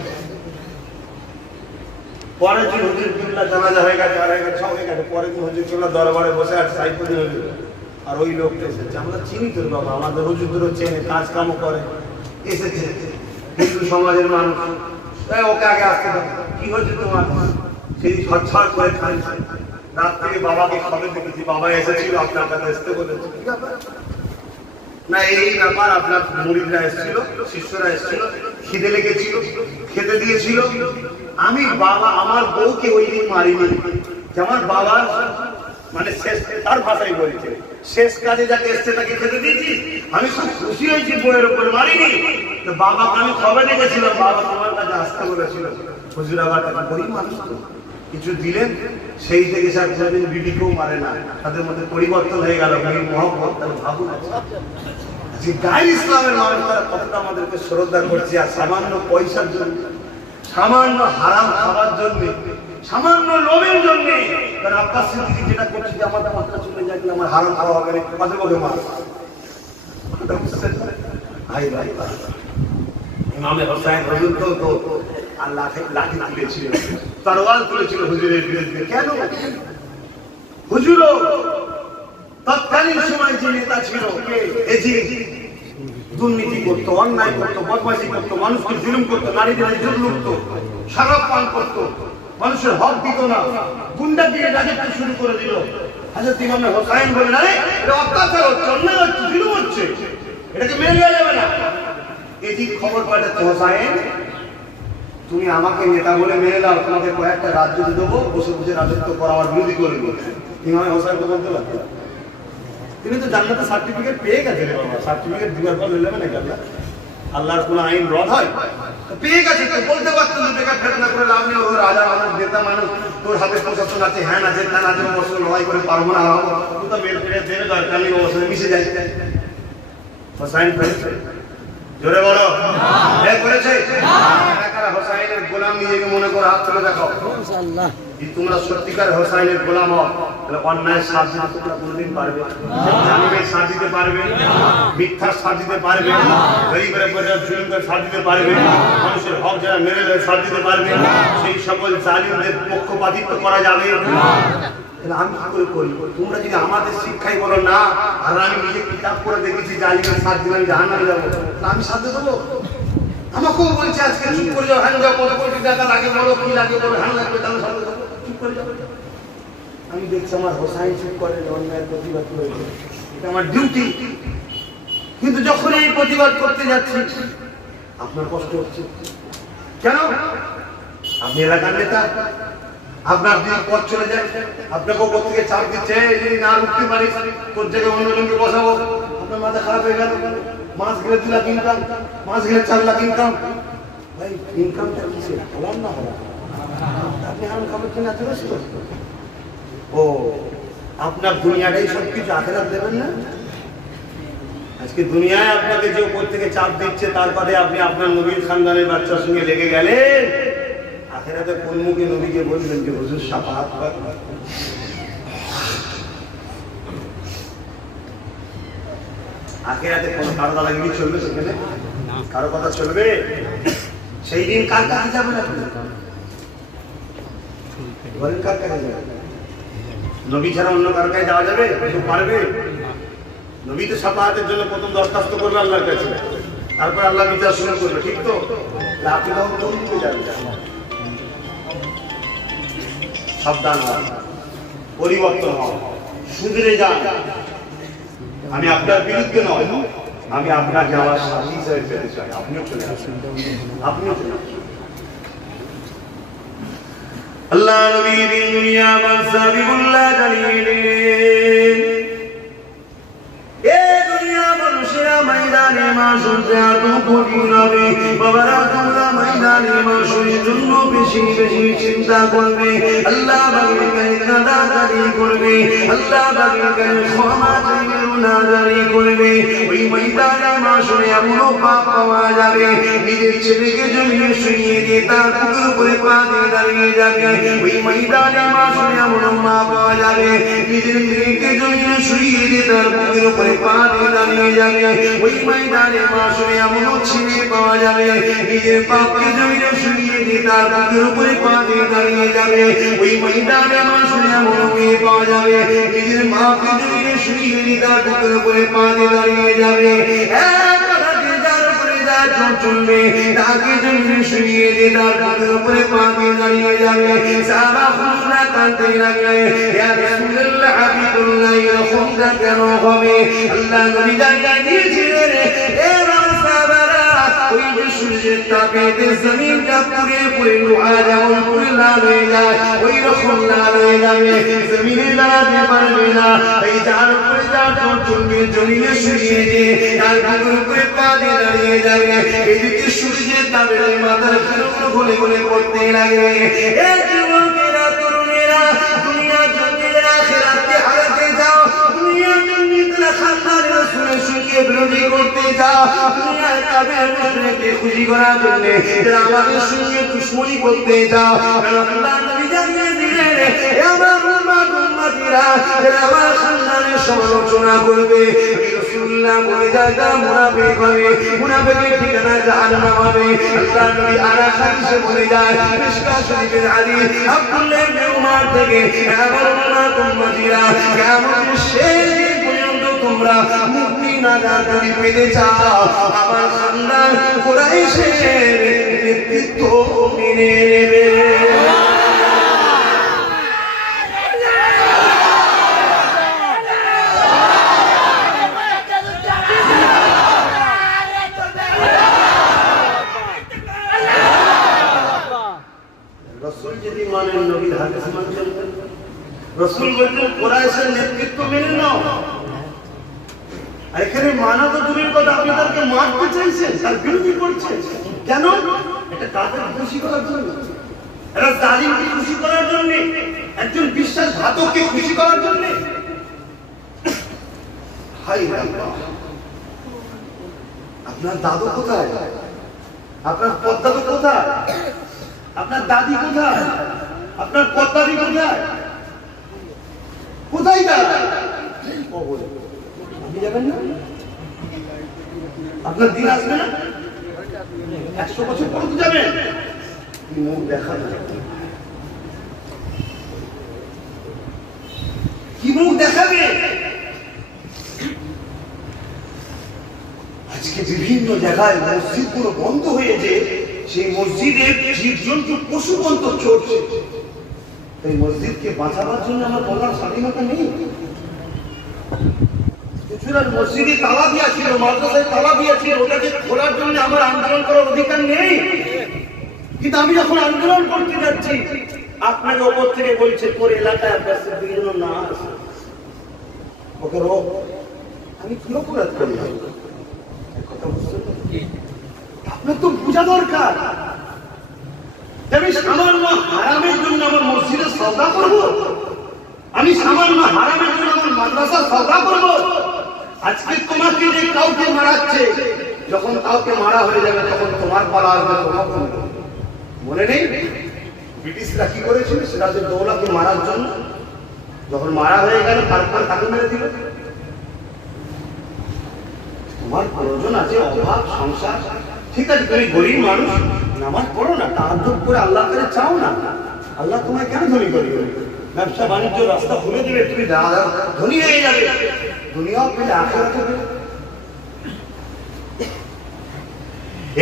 পরের দিন হুজুর কিবলা জানাজা হয়ে গেছে, আর হয়ে গেছে, সব হয়ে গেছে। পরের দিন হুজুর কিবলা দরবারে বসে আছে সাইফুদ্দিন হুজুর, আর ওই লোকটা এসেছে, আমরা চিনি তোর বাবা, আমাদের হুজুরও চেনে, কাজ কামও করে, এসেছে হিন্দু সমাজের মানুষ, ওকে আগে আসতে দাও, কি হচ্ছে তোমার? সেই ছটছট করে খাচ্ছে। রাত থেকে বাবাকে খবর দেখেছি, বাবা এসেছিল আপনার কাছে আসতে বলেছে, না এই ব্যাপার, আপনার মুরিদরা এসেছিল, শিষ্যরা এসেছিল, খিদে লেগেছিল, খেতে দিয়েছিল। আমি বাবা আমার বউকে ওই দিন মারিনি, আমার বাবার মানে শেষ, তার ভাষাই বলছে, শেষ কাজে যাকে এসছে তাকে খেতে দিয়েছি, আমি খুব খুশি হয়েছি, বউয়ের উপরে মারিনি। তো বাবাকে আমি খবর দেখেছিলাম, বাবা তোমার কাছে আসতে বলেছিল। হুজুর আবার গরিব মানুষ তো কিছু দিলেন, সেই থেকে স্যার কোনোদিন বিবিকেও মারে না, তাদের মধ্যে পরিবর্তন হয়ে গেল, মহব্বত। তাহলে ভাবুন যে গায়ে ইসলামের মানুষ তারা কতটা আমাদেরকে শ্রদ্ধা করছে, আর সামান্য পয়সার জন্য, সামান্য হারাম খাবার জন্য, সামান্য লোভের জন্য। কারণ আব্বাস সিদ্দিকী যেটা করছে যে আমাদের মাথা চলে যায়, আমার হারাম খাওয়া হবে না, কাজে বলে মার ভাই ভাই ভাই। ইমামে হোসেন হুজুর তো আর লাঠি তুলেছিল, তরোয়াল তুলেছিল হুজুরের বিরুদ্ধে। কেন? হুজুরও তৎকালীন সময় যে নেতা ছিল, দুর্নীতি করতো, অন্যায় করতো, বদমাশি করতো, মানুষকে জুলুম করতো, নারীদের ইজ্জত লুটতো, শরাব পান করতো, মানুষের হক দিত না, গুন্ডা দিয়ে রাজত্ব শুরু করে দিল। হযরত ইমামে হোসেন বলেন, আরে এটা অত্যাচার হচ্ছে, অন্যায় হচ্ছে, জুলুম হচ্ছে, এটাকে মেনে নেওয়া যাবে না। এই যে খবর পাঠাচ্ছে, হোসেন তুমি আমাকে নেতা বলে মেনে নাও, তোমাকে কয়েকটা রাজ্য দিয়ে দেবো, বসে বসে রাজত্ব করা, আমার বিরোধী করবে। ইমামে হোসেন বলতে পারতো, তিনি তো জান্নাতে সার্টিফিকেট পেয়ে গেছেন, সার্টিফিকেট দিবার পর হয়ে যাবে নাকি? আল্লাহর কোন আইন রদ হয়? পেয়ে গেছে, তো বলতে পারতো না, বেকার ফেতনা করে লাভ নেই, ও রাজা মানুষ, নেতা মানুষ, তোর হাতে প্রশাসন আছে, হ্যাঁ না যেতে না যেতে বছর লড়াই করে পারবো না, তুই তো মেরে ফেরে দেবে, দরকার নেই, ওর সাথে মিশে যায়। হোসাইন করেছে, জোরে বলো করেছে? হোসাইনের গোলাম নিজেকে মনে করে হাত তুলে দেখো, তোমরা সত্যিকার হোসাইনের গোলাম হও, তাহলে অন্যায়ের সাথ দিতে তোমরা কোনদিন পারবে? জালিমের সাথ দিতে পারবে? মিথ্যার সাথ দিতে পারবে? গরিবের জুলুমের সাথ দিতে পারবে? মানুষের হক যারা মেরে দেয় সাথ দিতে পারবে? সেই সকল জালিমদের পক্ষপাতিত্ব করা যাবে? আমি কি করে করি? তোমরা যদি আমাদের শিক্ষাই বলো না, আর আমি নিজে কিতাব করে দেখেছি জালিমের সাথ দিলে আমি জাহান্নামে যাবো, আমি সাথ দেবো? আমাকেও বলছে আজকে চুপ করে যাও, হ্যাঁ যাও, কত কোটি টাকা লাগে বলো, কি লাগে বলো, হ্যাঁ লাগবে, তাহলে সাথে যাবো, চুপ করে যাও। আমি দেখছি আমার হোসাইন চুপ করে, অন্যায়ের প্রতিবাদ করেছে, এটা আমার ডিউটি। কিন্তু যখন এই প্রতিবাদ করতে যাচ্ছি আপনার কষ্ট হচ্ছে কেন? আপনি এলাকার নেতা, আপনার দিন পথ চলে যায়, আপনাকে ওপর থেকে চাপ দিচ্ছে যদি না উঠতে পারিস তোর জায়গায় অন্যজনকে বসাবো, আপনার মাথা খারাপ হয়ে গেল। মাস গেলে 2 লাখ ইনকাম, মাস গেলে 4 লাখ ইনকাম। ভাই ইনকামটা কিসে হলাম না হলাম? আপনি হারাম খাবার জন্য এত ব্যস্ত? ও আপনার দুনিয়াটাই সবকিছু, আখেরাত দেবেন না? আজকে দুনিয়ায় আপনাকে যে উপর থেকে চাপ দিচ্ছে, তারপরে আপনি আপনার নবীর খানদানের বাচ্চার সঙ্গে লেগে গেলেন। আখেরাতে কোন মুখে নবীকে বলবেন যে হুজুর শাফাআত করেন? আখেরাতে কোন কারো দ্বারা কি চলবে? সেখানে কারো কথা চলবে? সেই দিন কার কাছে যাবেন আপনি? বলেন কার কাছে যাবেন? নবী ছাড়া অন্য কার কাছে যাওয়া যাবে? কেউ পারবে? নবী তো শাফাআতের জন্য প্রথম দরখাস্ত করবে আল্লাহর কাছে, তারপর আল্লাহ বিচার শুরু করবে, ঠিক তো? আপনি তখন কোন দিকে যাবেন? সাবধান হন, পরিবর্তন হন, সুধরে যান। আমি আপনার বিরুদ্ধে নয়, আমি আপনার যাওয়ার সাথী হিসেবে পেতে চাই। আপনিও চলে আসুন, আপনিও চলে আসুন। আল্লাহ নবী দিন দুনিয়া বাদশা বিবুল্লাহ জানিয়ে এ দুনিয়া মানুষেরা ময়দানে মাসুরতে এত কঠিন হবে, বাবারা তোমরা ময়দানে মাসুরের জন্য বেশি বেশি চিন্তা করবে, আল্লাহ পাকের কাছে কাঁদাকাটি করবে, আল্লাহ পাকের কাছে ক্ষমা চাইবে, গুনাহগারি করবে। ওই ময়দানে মাসুরে এমনও পাপ পাওয়া যাবে, নিজের ছেলেকে জমিয়ে শুইয়ে দিয়ে তার বুকের উপরে পা দিয়ে দাঁড়িয়ে যাবে। ওই ময়দানে মাসুরে এমনও মা পাওয়া যাবে, নিজের মেয়েকে জমিয়ে শুইয়ে দিয়ে তার বুকের উপরে পা দিয়ে দাঁড়িয়ে যাবে। ওই ময়দানে মাসুরে এমনও ছেলে পাওয়া যাবে, নিজের বাপকে জমিয়ে শুইয়ে দিয়ে তার বুকের উপরে পা দিয়ে দাঁড়িয়ে যাবে। ওই ময়দানে মাসুরে এমনও মেয়ে পাওয়া যাবে, নিজের মাকে জমিয়ে শুইয়ে দিয়ে তার বুকের উপরে পা দিয়ে দাঁড়িয়ে যাবে। চলবে তাকে জমিয়ে শুইয়ে দিয়ে তার বুকের উপরে পা দিয়ে দাঁড়িয়ে যাবে। সাহাবা খুশরা কাঁদতে লাগলেন, ইয়া রাসূলুল্লাহ হাবিবুল্লাহ, এরকমটা কেন হবে? আল্লাহ নবী জানিয়ে দিয়েছিলেন, এ সাহাবারা, ওই যে সূর্যের তাপেতে জমিনটা পুড়ে পুড়ে লোহা যেমন পুড়ে লাল হয়ে যায়, ওই রকম লাল হয়ে যাবে, জমিনে দাঁড়াতে পারবে না। এই যার উপরে যার চলবে জমিনে শুইয়ে দিয়ে তার বুকের উপরে পা দিয়ে দাঁড়িয়ে যাবে। এদিকে সূর্যের তাপে মাথার ফেরত গলে গলে পড়তে লাগে। এ যুবকেরা, তরুণেরা, দুনিয়ার জন্য আখিরাতকে হারাতে যাও, দুনিয়ার জন্য তারা খানদানের রাসূলের সঙ্গে বিরোধী করতে যাও, দুনিয়ার কাফের মুশরিককে খুশি করার জন্য যারা আমাদের সঙ্গে দুশমনি করতে যাও। আল্লাহ নবী জানিয়ে দিলেন, এ আমার উম্মতিরা, যারা আমার খানদানের সমালোচনা করবে, রাসূলুল্লাহ বলে যায় তারা মুনাফিক হবে, মুনাফিকের ঠিকানা জাহান্নাম হবে। আল্লাহ নবী আরেক হাদিসে বলে যায়, মিশকাত শরীফের হাদিস, আব্দুল্লাহ ইবনে উমর থেকে, আমার উম্মতিরা, কিয়ামতের শেষ দিন পর্যন্ত তোমরা মুক্তি নাজাতি পেতে চাও, আমার খানদান কুরাইশের নেতৃত্ব মেনে নেবে। রসুল যদি মানেন, নবীর হাদিস মানছেন, রসুল বলছেন কুরাইশের নেতৃত্ব মেনে নাও। এখানে মানা তো দূরের কথা, আপনি তাদেরকে মারতে চাইছেন, তার বিরোধী করছেন কেন? এটা তাদের খুশি করার জন্য, এটা জালিমকে খুশি করার জন্য, একজন বিশ্বাসঘাতককে খুশি করার জন্য। হাই আল্লাহ, আপনার দাদু কোথায়? আপনার পদ্মাদু কোথায়? আপনার দাদি কোথায়? আপনার পদ্মাদি কোথায়? কোথায় আপনি যাবেন না? আপনার দিন আসবে না? 100 বছর পর তো যাবেন। মুখ দেখা যায়, কি মুখ দেখাবে? আজকে বিভিন্ন জায়গায় মসজিদ পুরো বন্ধ হয়েছে, সেই মসজিদে জীবজন্তু পশু পর্যন্ত চড়ছে। এই মসজিদকে বাঁচাবার জন্য আমার বলার স্বাধীনতা নেই। মসজিদে তালা দিয়া ছিল, মাদ্রাসায় তালা দিয়া ছিল, ওটাকে খোলার জন্য আমার আন্দোলন করার অধিকার নেই। কিন্তু আমি যখন আন্দোলন করতে যাচ্ছি আপনাকে ওপর থেকে বলছে তোর এলাকায় আপনার বিভিন্ন না আছে ওকে রোগ আমি কি অপরাধ করলাম কথা বুঝতে আপনার তো বোঝা দরকার আমি সামান্য হারামের জন্য আমার মসজিদে সওদা করবো আমি সামান্য হারামের জন্য আমার মাদ্রাসা সওদা করবো আজকে তোমাকে যে কাউকে মারাচ্ছে যখন কাউকে মারা হয়ে যাবে তখন তোমার পালা আসবে তোমাকে মনে নেই ব্রিটিশরা কি করেছিল সিরাজুল দৌলাকে মারার জন্য যখন মারা হয়ে গেল তারপর তাকে মেরে দিল তোমার প্রয়োজন আছে অভাব সংসার ঠিক আছে তুমি গরিব মানুষ নামাজ পড়ো না তাহাজ্জুদ করে আল্লাহ কাছে চাও না আল্লাহ তোমায় কেন ধনী করবে ব্যবসা বাণিজ্য রাস্তা খুলে দেবে তুমি ধনী হয়ে যাবে দুনিয়াও পেলে আখিরাতে পেলে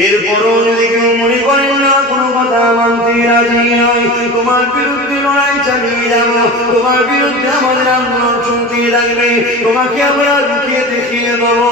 এরপরও যদি কেউ মনে করেন না কোনো কথা মানতে রাজি নয় তোমার বিরুদ্ধে লড়াই চালিয়ে যাব তোমার বিরুদ্ধে আমাদের আন্দোলন শুনতে লাগবে তোমাকে আমরা লুকিয়ে দেখিয়ে দেবো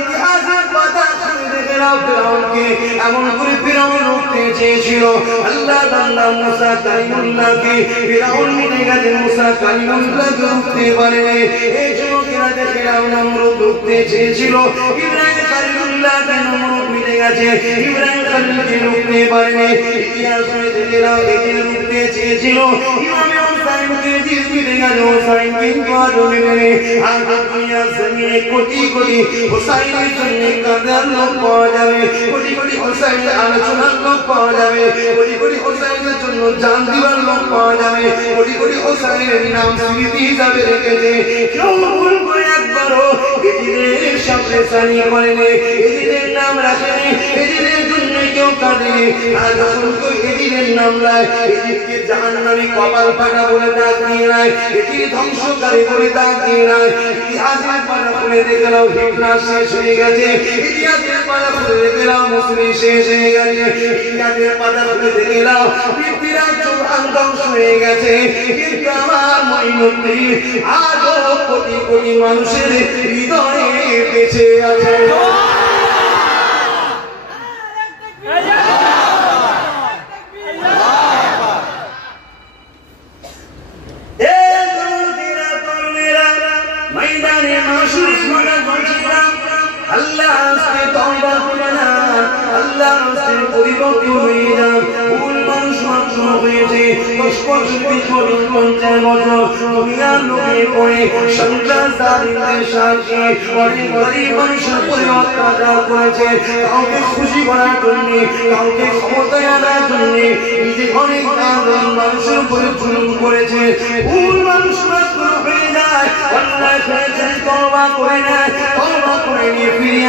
ইতিহাসের পাতা খুলে দেখে নাও ফিরআউনকে এমন করে ফিরআউন রুখতে চেয়েছিল আল্লাহ বান্দা মুসা কালিমুল্লাহকে ফিরআউন মিটে গেছে মুসা কালিমুল্লাহকে রুখতে পারেনি এই যুবকেরা দেখে নাও নমরুদ রুখতে চেয়েছিল ইব্রাহিম খলিলুল্লাহকে নমরুদ মিটে গেছে ইব্রাহিম খলিলকে রুখতে পারেনি ইতিহাস হয়ে দেখে নাও একে রুখতে চেয়েছিল ইমাম হুসাইনকে জিদ মিটে গেছে হুসাইন কিন্তু আজও মেলেনি আর দুনিয়ার জমিনে কোটি কোটি হুসাইনের জন্য কাঁদার লোক পাওয়া যাবে কোটি কোটি হুসাইনের আলোচনার লোক পাওয়া যাবে কোটি কোটি হুসাইনের জন্য জান দিবার লোক পাওয়া যাবে কোটি কোটি হুসাইনের নাম স্মৃতি হিসাবে রেখেছে কেউ ভুল করে একবারও এজিদের সামনে সানিয়ে করেনি এজিদের নাম রাখেনি এজিদের জন্য কেউ কাঁদেনি আর যখন কেউ এজিদের নাম লায় এজিদকে জাহান্নামী কপাল ফাটা বলে ডাক দিয়ে নেয় এজিদ ধ্বংসকারী বলে ডাক দিয়ে নেয় ইতিহাসের পাতা খুলে দেখে নাও হিটলার শেষ হয়ে গেছে ইতিহাসের পাতা খুলে দেখে নাও মুসলিম শেষ হয়ে গেছে ইতিহাসের পাতা খুলে দেখে নাও পৃথিবীর চৌহান ধ্বংস হয়ে গেছে কিন্তু আমার মঈনুদ্দিন আজও কোটি কোটি মানুষের হৃদয়ে বেঁচে আছে আল্লাহ আজকে তওবা করে না আল্লাহ আজকে পরিবর্তন হয়ে যান ভুল মানুষ মাত্র হয়েছে 50 বছর দুনিয়ার লোকে পড়ে সন্ত্রাসীদের সাথে অনেক গরিব মানুষের পরিবর্তন করেছে কাউকে খুশি করার জন্য কাউকে ক্ষমতায় আনার জন্য নিজে অনেক মানুষের উপরে জুলুম করেছে ভুল মানুষ মাত্র হয়ে যায় আল্লাহ করেছে তওবা করে না তওবা করে নিয়ে ফিরে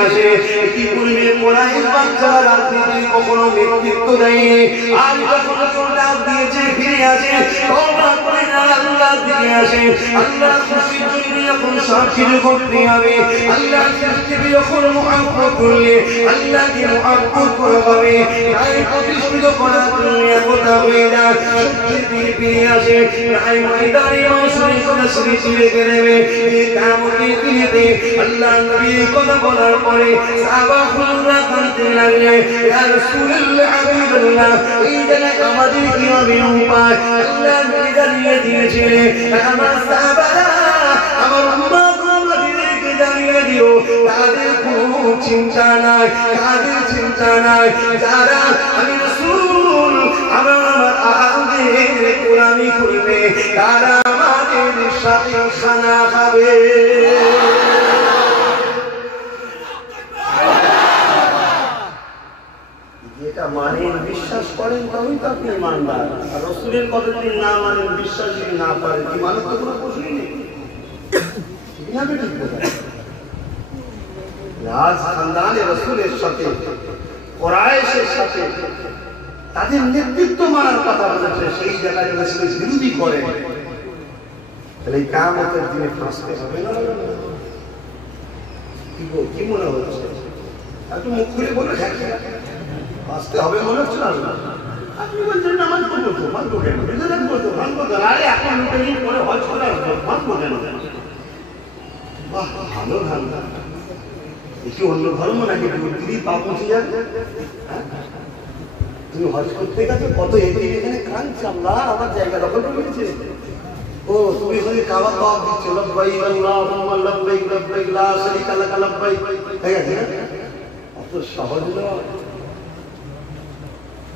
আসে ইতিপূর্বে মোরাইল বাচ্চারা রাজনীতি কখনো নেতৃত্ব দেয়নি আজ যখন ডাক দিয়েছে ফিরে আসে তওবা করে না আল্লাহ দিকে আসে আল্লাহ খুশির জন্য যখন সব কিছু করতে হবে আল্লাহ সৃষ্টিকে যখন মুহাব্বত করলে আল্লাহকে মুহাব্বত করা হবে তাই প্রতিষ্ঠিত করার জন্য একতা হয়ে যায় সত্যের দিকে ফিরে আসে তাই ময়দানে মৌসুমী কথা স্মৃতি রেখে দেবে কিয়ামতের দিনে আল্লাহ নবীর কথা বলার পরে সাহাবারা কাঁদতে লাগলে ইয়া রাসূলুল্লাহ হাবিবাল্লাহ এই জায়গায় আমাদের কি হবে উপায় আল্লাহ নবী জানিয়ে দিয়েছিলেন আমার সাহাবারা আমার উম্মত আমাদেরকে জানিয়ে দিও তাদের কোনো চিন্তা নাই যারা আমি রাসূল আমার আহাদের কোরআনি খুলবে তারা আমাদের সাথে খানা খাবে যেটা মানেন বিশ্বাস করেন তবেই তো আপনি ইমানদার আর রাসূলের কথা যদি না মানেন বিশ্বাস যদি না করেন কি মানে তো কোনো প্রশ্নই নেই কিভাবে ঠিক বলেন রাজ খানদানে রাসূলের সাথে কুরাইশের সাথে তাদের নেতৃত্ব মানার কথা বলেছে সেই জায়গায় রাসূলের বিরোধী করে তাহলে এই কিয়ামতের দিনে ফাঁসতে হবে না কি মনে হচ্ছে একটু মুখ খুলে বলে দেখেন আসতে হবে মনে হচ্ছে না আপনি বলছেন নামাজ পড়বো মানবো কেন বিজনেস করতে মানবো কেন আরে এখন মিটিং করে হজ করে আসবো মানবো কেন বাহ ভালো ধান্দা কি অন্য ধর্ম নাকি দিদি পাপ মুছে যাবে? তুমি হজ করতে গেছো, কত এদিন এখানে কাঁদছে, আল্লাহ আমার জায়গা দখল করেছে। ও তুমি যদি কাবা পাপ দিচ্ছ, লব্বাইক আল্লাহুম্মা লব্বাইক লব্বাইক লা শারীকা লাক লব্বাইক, ঠিক আছে? অত সহজ নয়,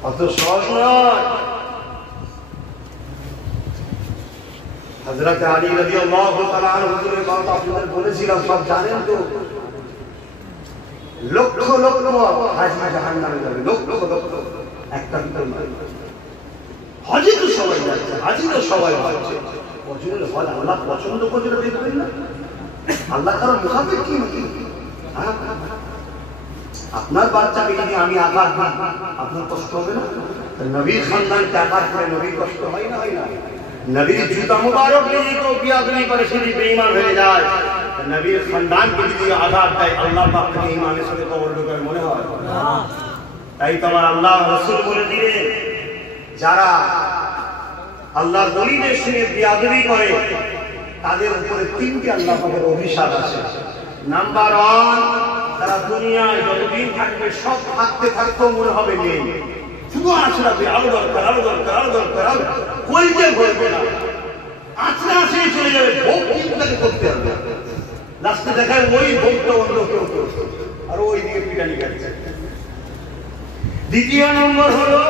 অত সহজ নয়। হযরত আলী রাদিয়াল্লাহু তাআলা আনহু হুজুরের কথা আপনাদের বলেছিলাম, সব জানেন তো। লক্ষ লক্ষ হাজি জাহান্নামে যাবে, লক্ষ লক্ষ, একটা দুটো নয়। হাজি তো সবাই যাচ্ছে, হাজি তো সবাই যাচ্ছে। পছন্দের ফল আল্লাহ পছন্দ করছে না, দেখবেন না? আল্লাহ কারো মুখাপেক্ষি কি নাকি? আপনার বাচ্চাকে যদি আমি আঘাত দিই, আপনার কষ্ট হবে না? নবীর খানদানকে আঘাত করে নবীর কষ্ট হয় না, হয় না? নবীর জুতা মুবারক নিয়ে কেউ বিয়াদবি করে সেটি বেঈমান হয়ে যায়। নবীর খানদানকে যদি আঘাত দেয়, আল্লাহ পাক তাকে ঈমানের সাথে কবর ঢোকার মনে হয় না। তাই তো আমার আল্লাহ রাসূল বলে দিলেন, যারা আল্লাহর ওলিদের সঙ্গে বিয়াদবি করে তাদের উপরে তিনটি আল্লাহ পাকের অভিশাপ আছে। নাম্বার 1, তারা দুনিয়ায় যতদিন থাকবে সব থাকতে থাকতেও মনে হবে নেই, শুধু আশরাফে আলো দরকার, আলো দরকার, আলো দরকার, আলো কইতে বলবে না, আছড়ে আছড়ে চলে যাবে, ভোগ চিন্তাকে করতে হবে। লাস্টে দেখায় ওই ভোগটা অন্য কেউ করছে আর ওই দিকে পিটানি কাটছে। দ্বিতীয় নম্বর হলো,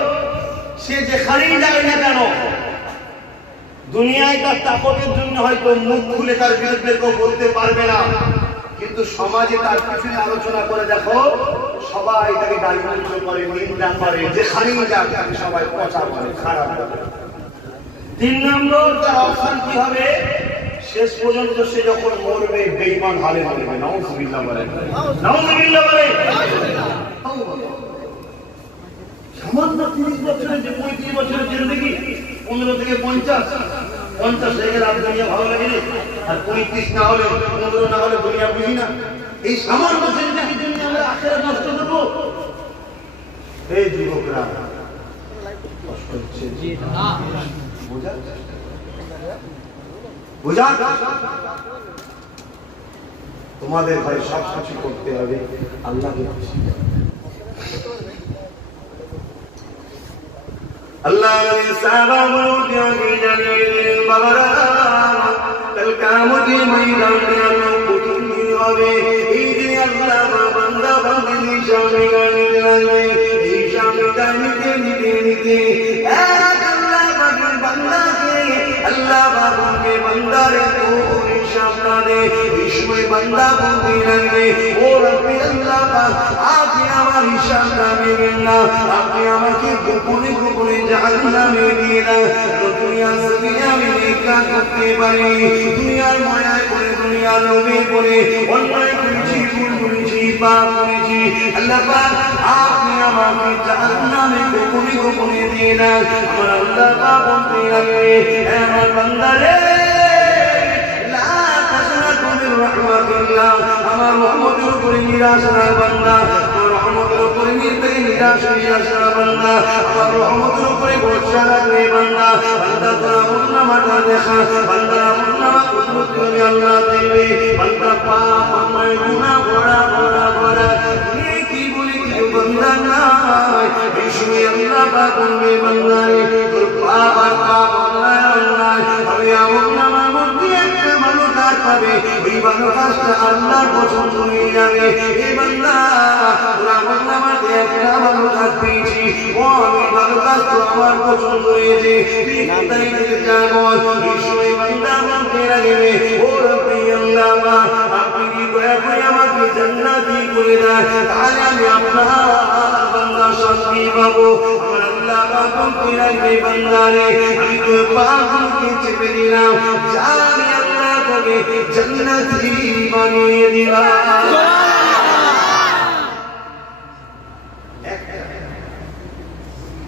সে যেখানেই যায় না কেন দুনিয়ায় তার তাকতের জন্য হয়তো মুখ খুলে তার বিরুদ্ধে কেউ বলতে পারবে না, কিন্তু সমাজে তার পিছনে আলোচনা করে দেখো, সবাই তাকে গালিমন্দ করে, নিন্দা করে, যেখানেই যাক তাকে সবাই পচা করে, খারাপ করে। 3 নম্বর, তার অশান্তি হবে শেষ পর্যন্ত সে যখন মরবে বেঈমান হালে মরবে। নাউযুবিল্লাহ বলে, নাউযুবিল্লাহ বলে। সামান্য 30 বছরের যে 35 বছরের জেল দেখি, 15 থেকে 50 হয়ে গেলে আর দুনিয়া ভালো লাগে না। আর 35 না হলে 15 না হলে দুনিয়া বুঝি না। এই সামান্য জিন্দেগির জন্য আমরা আখিরাত নষ্ট করব? এই যুবকরা কষ্ট হচ্ছে, বোঝা বোঝা তোমাদের ভাই সব কিছু করতে হবে আল্লাহকে খুশি করতে। अल्लाह ने सारा मुझे जाने बाबरा कल कामत मैदान में लोग कुतुबी होवे इधर अल्लाह बंदा बंदी शामे गाने चलाए ये शामे गाने के निते अल्लाह बाबू के बंदा रे तो शामना दे विश्व बंदा बंदी रंगे और अपने अल्लाह पाक आपने हमारी शामना में गिरना आपने हमारे गोपने गोपने जहन्नम में दिया तो दुनिया दुनिया में देखा करते बने दुनिया माया करे दुनिया लोगे करे अन्याय कुछ कुछ पाप कुछ अल्लाह पाक आपने हमारे जहन्नम में गोपने गोपने दिया हमारा अल्लाह पाक बोलते रहे हमारे बंदा रे আমার রহমতের উপরে নিরাশ না বান্দা আমার রহমতের উপরে নিরাশ না বান্দা আমার রহমতের উপরে ভরসা রাখবে বান্দা বান্দা তোরা মুন্নামাটা দেখা বান্দা মুন্নামা কুদরত করে আল্লাহ দেবে বান্দা পাপ আমায় গুনাহ ভরা ভরা ভরা কি বলি কি বান্দা নাই বিষ্ণু আল্লাহ পাক বলবে বান্দা রে তোর পাপ আর পাপ আল্লাহ আল্লাহ আমি মুন্নামার মধ্যে একটা মানুষ পাবে এই ভালোবাসা আল্লাহর পছন্দ হয়ে যাবে এই বান্দা তোরা মুন্নামাতে একটা ভালো কাজ পেয়েছি ও আমি ভালো কাজ তো আমার পছন্দ হয়েছে তুই তাই যাবো বিষ্ণু বান্দা বলতে লাগবে ও রব্বি আল্লাহ আপনি কি দয়া করে আমাকে জান্নাতি করে দেন তাহলে আমি আপনার বান্দা শান্তি পাবো আমার আল্লাহ পাক বলতে লাগবে বান্দা রে আমি তোর পাপকে চেপে দিলাম জানি আল্লাহ তোকে জান্নাতি বানিয়ে দিলাম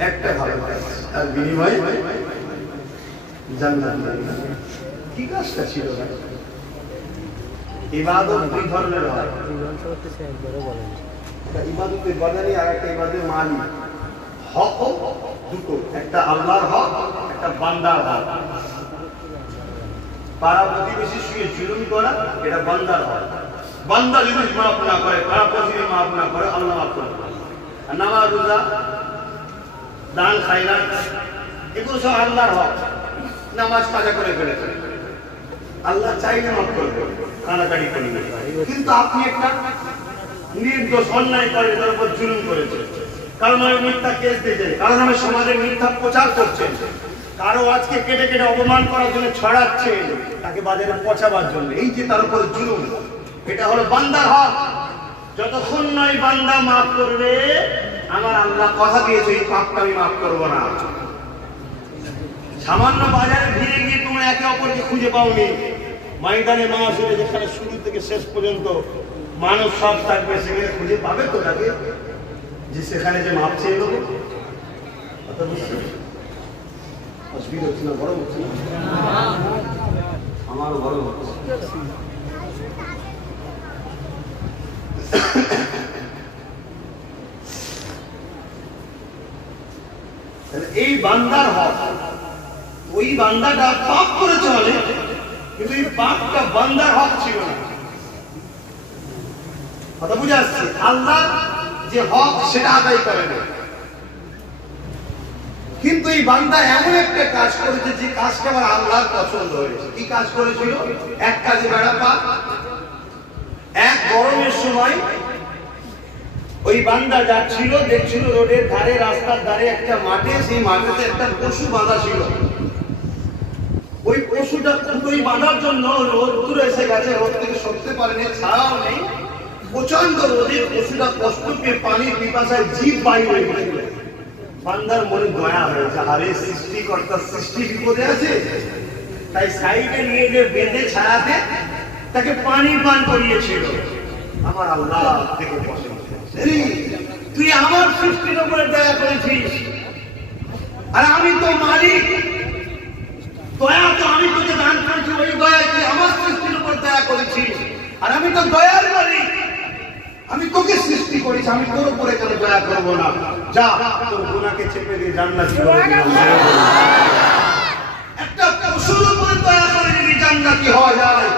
একটা ভালো আর বিনিময়ে জান্নাত কি কাজটা ছিল না ইবাদত দুই ধরনের হয় ইবাদতের বদলে আর একটা ইবাদতের মানি হক দুটো একটা আল্লাহর হক একটা বান্দার হক পাড়া প্রতিবেশী শুয়ে জুলুম করা এটা বান্দার হক বান্দা যদি মাফ না করে, খারাপ যদি মাফ না করে, আল্লাহ মাফ করে। আর নামাজ, রোজা, দান, খায়রাত এগুলো সব আল্লাহর হক। নামাজ কাজা করে ফেলেছে, আল্লাহ চাইলে মাফ করবে, কানাকাটি করবে। কিন্তু আপনি একটা নির্দোষ অন্যায় করে তার উপর জুলুম করেছেন, কারণ আমি মিথ্যা কেস দিয়েছেন, কারণ আমি সমাজে মিথ্যা প্রচার করছেন, কারো আজকে কেটে কেটে অপমান করার জন্য ছড়াচ্ছেন, তাকে বাজারে পচাবার জন্য, এই যে তার উপর জুলুম, এটা হলো বান্দার হক। যতক্ষণ নয় বান্দা মাফ করবে, আমার আল্লাহ কথা দিয়েছে এই পাপটা আমি মাফ করবো না। সামান্য বাজারে ভিড়ে গিয়ে তোমরা একে অপরকে খুঁজে পাওনি, ময়দানে মাহফিলে যেখানে শুরু থেকে শেষ পর্যন্ত মানুষ সব থাকবে, সেখানে খুঁজে পাবে তো তাকে, যে সেখানে যে মাপ চেয়ে নেবো। কথা বুঝছি? অসুবিধা হচ্ছে না? বড় হচ্ছে না? আমার বড় হচ্ছে। এই বান্দার হক, ওই বান্দাটা পাপ করেছে অনেক, কিন্তু এই পাপটা বান্দার হক ছিল না। কথা বুঝে আসছে? আল্লাহ যে হক সেটা আদায় করে না, কিন্তু এই বান্দা এমন একটা কাজ করেছে যে কাজটা আমার আল্লাহর পছন্দ হয়েছে। কি কাজ করেছিল? এক কাজে বেড়া পা। এক গরমের সময় ওই বান্দা যাচ্ছিল, দেখছিল রোডের ধারে, রাস্তার ধারে একটা মাঠে, সেই মাঠেতে একটা পশু বাঁধা ছিল। ওই পশুটা কুটোই বাঁধার জন্য রোদ্দুর এসে গেছে, রোদ থেকে সরতে পারেনি, ছাড়াও নেই, প্রচন্ড রোদে পশুটা কষ্ট পেয়ে পানির পিপাসায় জিভ বাইর হয়ে গেছিল। বান্দার মনে দয়া হয়েছে, আরে সৃষ্টিকর্তার সৃষ্টি বিপদে আছে, তাই সাইডে নিয়ে গিয়ে বেঁধে ছাড়াতে তাকে পানি পান করিয়েছিল। আমার আল্লাহ থেকে পছন্দ, তুই আমার সৃষ্টির উপরে দয়া করেছিস, আর আমি তো মালিক, দয়া তো আমি তোকে দান করেছি, ওই দয়া তুই আমার সৃষ্টির উপর দয়া করেছিস, আর আমি তো দয়ার মালিক, আমি তোকে সৃষ্টি করেছি, আমি তোর উপরে কেন দয়া করবো না? যা, তোর গুনাহকে চেপে দিয়ে জান্নাত করে দিলাম। একটা পশুর উপরে দয়া করে যদি জান্নাতি হওয়া যায়,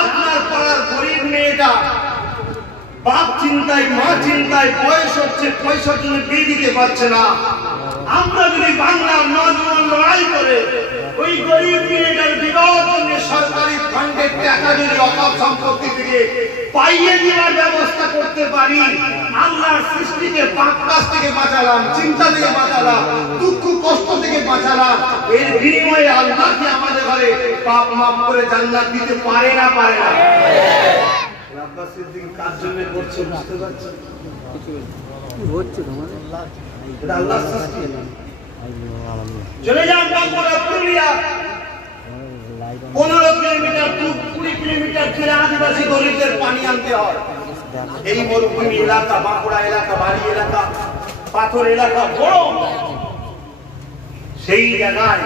আপনার পাড়ার গরিব মেয়েটা বাপ চিন্তায়, মা চিন্তায়, বয়স হচ্ছে, পয়সার জন্য বিয়ে দিতে পারছে না, আমরা যদি বাংলার নজওয়ান লড়াই করে ওই গরিব মেয়েটার বিবাহের জন্য সরকারি ফান্ডের টাকা যদি অকাপ সম্পত্তি থেকে পাইয়ে দেওয়ার ব্যবস্থা করতে পারি, আল্লাহর সৃষ্টিকে পাপ কাজ থেকে বাঁচালাম, চিন্তা থেকে বাঁচালাম, দুঃখ কষ্ট থেকে বাঁচালাম, এর বিনিময়ে আল্লাহ কি আমাদের ঘরে পাপ মাফ করে জান্নাত দিতে পারে না? পারে না? আব্বাস সিদ্দিক কার জন্য করছে বুঝতে পারছেন? এটা আল্লাহর সৃষ্টি। চলে যান বাঁকুড়া, পুরুলিয়া, 15 কিলোমিটার দূর, 20 কিলোমিটার দূরে আদিবাসী গরিবদের পানি আনতে হয়। এই মরুভূমি এলাকা, বাঁকুড়া এলাকা, বাড়ি এলাকা, পাথর এলাকা, বড়, সেই জায়গায়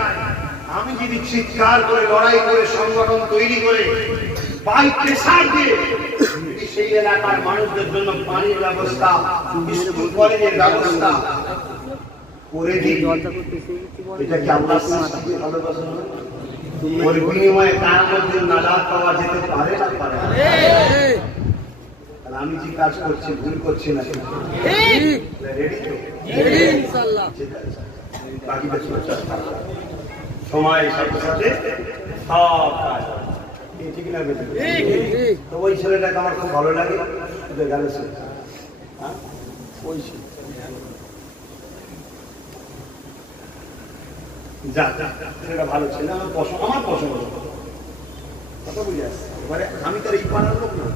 আমি যদি চিৎকার করে, লড়াই করে, সংগঠন তৈরি করে, পাইপ প্রেসার দিয়ে সেই এলাকার মানুষদের জন্য পানির ব্যবস্থা, স্কুল কলেজের ব্যবস্থা করে দিই, এটা কি আল্লাহর সৃষ্টিকে ভালোবাসা নয়? ওর বিনিময়ে তার মধ্যে নাজাত পাওয়া যেতে পারে না? পারে না? আমি যে কাজ করছি ভুল করছি না? রেডি তো? ইনশাআল্লাহ। বাকিটা সময়ের সাথে সাথে সব কাজ ঠিক না? তো ওই ছেলেটাকে আমার খুব ভালো লাগে, গেল ওই ছেলেটা ভালো ছেলে, আমার পছন্দ, কথা বুঝে আসছে। এবারে আমি তার এই পাড়ার লোক না,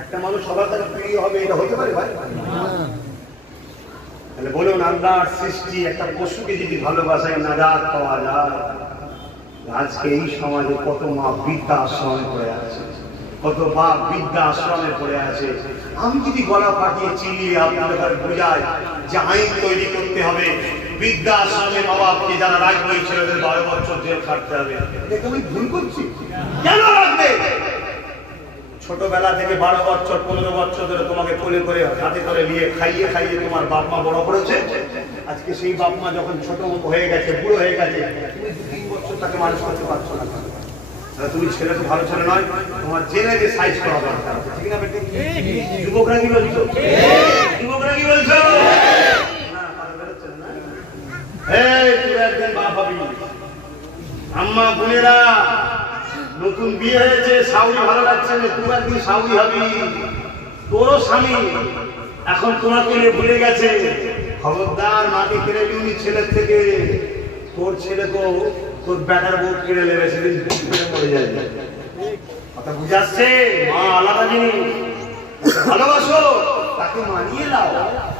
একটা মানুষ সবার কাছে প্রিয় হবে, এটা হতে পারে ভাই? তাহলে বলুন, আল্লাহর সৃষ্টি একটা পশুকে যদি ভালোবাসায় নাজাত পাওয়া যায়, আজকে এই সমাজে কত মা বৃদ্ধা আশ্রমে পড়ে আছে, কত বাপ বৃদ্ধা আশ্রমে পড়ে আছে। আমি যদি গলা ফাটিয়ে চিল্লিয়ে আপনাদের বোঝাই যে আইন তৈরি করতে হবে, বৃদ্ধা আশ্রমে মা বাপকে যারা রাখবে ওই ছেলেদের 12 বছর জেল খাটতে হবে, এটা আমি ভুল করছি? কেন রাখবে? ছোটবেলা থেকে 12 বছর 15 বছর ধরে তোমাকে কোলে করে হাতে করে নিয়ে খাইয়ে খাইয়ে তোমার বাপ মা বড় করেছে। আজকে সেই বাপ মা যখন ছোট হয়ে গেছে, বুড়ো হয়ে গেছে, তুমি 2-3 বছর তাকে মানুষ করতে পারছো না। তুমি ছেলে তো ভালো ছেলে নয়, তোমার জেনে যে সাইজ করা দরকার, ঠিক না বেটি? যুবকরা কি বলছো? যুবকরা কি বলছো? না কথা বেরোচ্ছে না। এই তুই একদিন বাপ হবি। আম্মা বোনেরা, নতুন বিয়ে হয়েছে, শাউরি ভালো লাগছে না, তুই একদিন শাউরি হবি। তোরও স্বামী এখন তোমাকে ভুলে গেছে, খবরদার মাকে কেড়ে নিবি ছেলের থেকে। তোর ছেলে তো তোর বেটার বউ কেড়ে নেবে, সেদিন মরে যাবে। কথা বুঝে আসছে? মা আলাদা জিনিস, ভালোবাসো তাকে মানিয়ে নাও।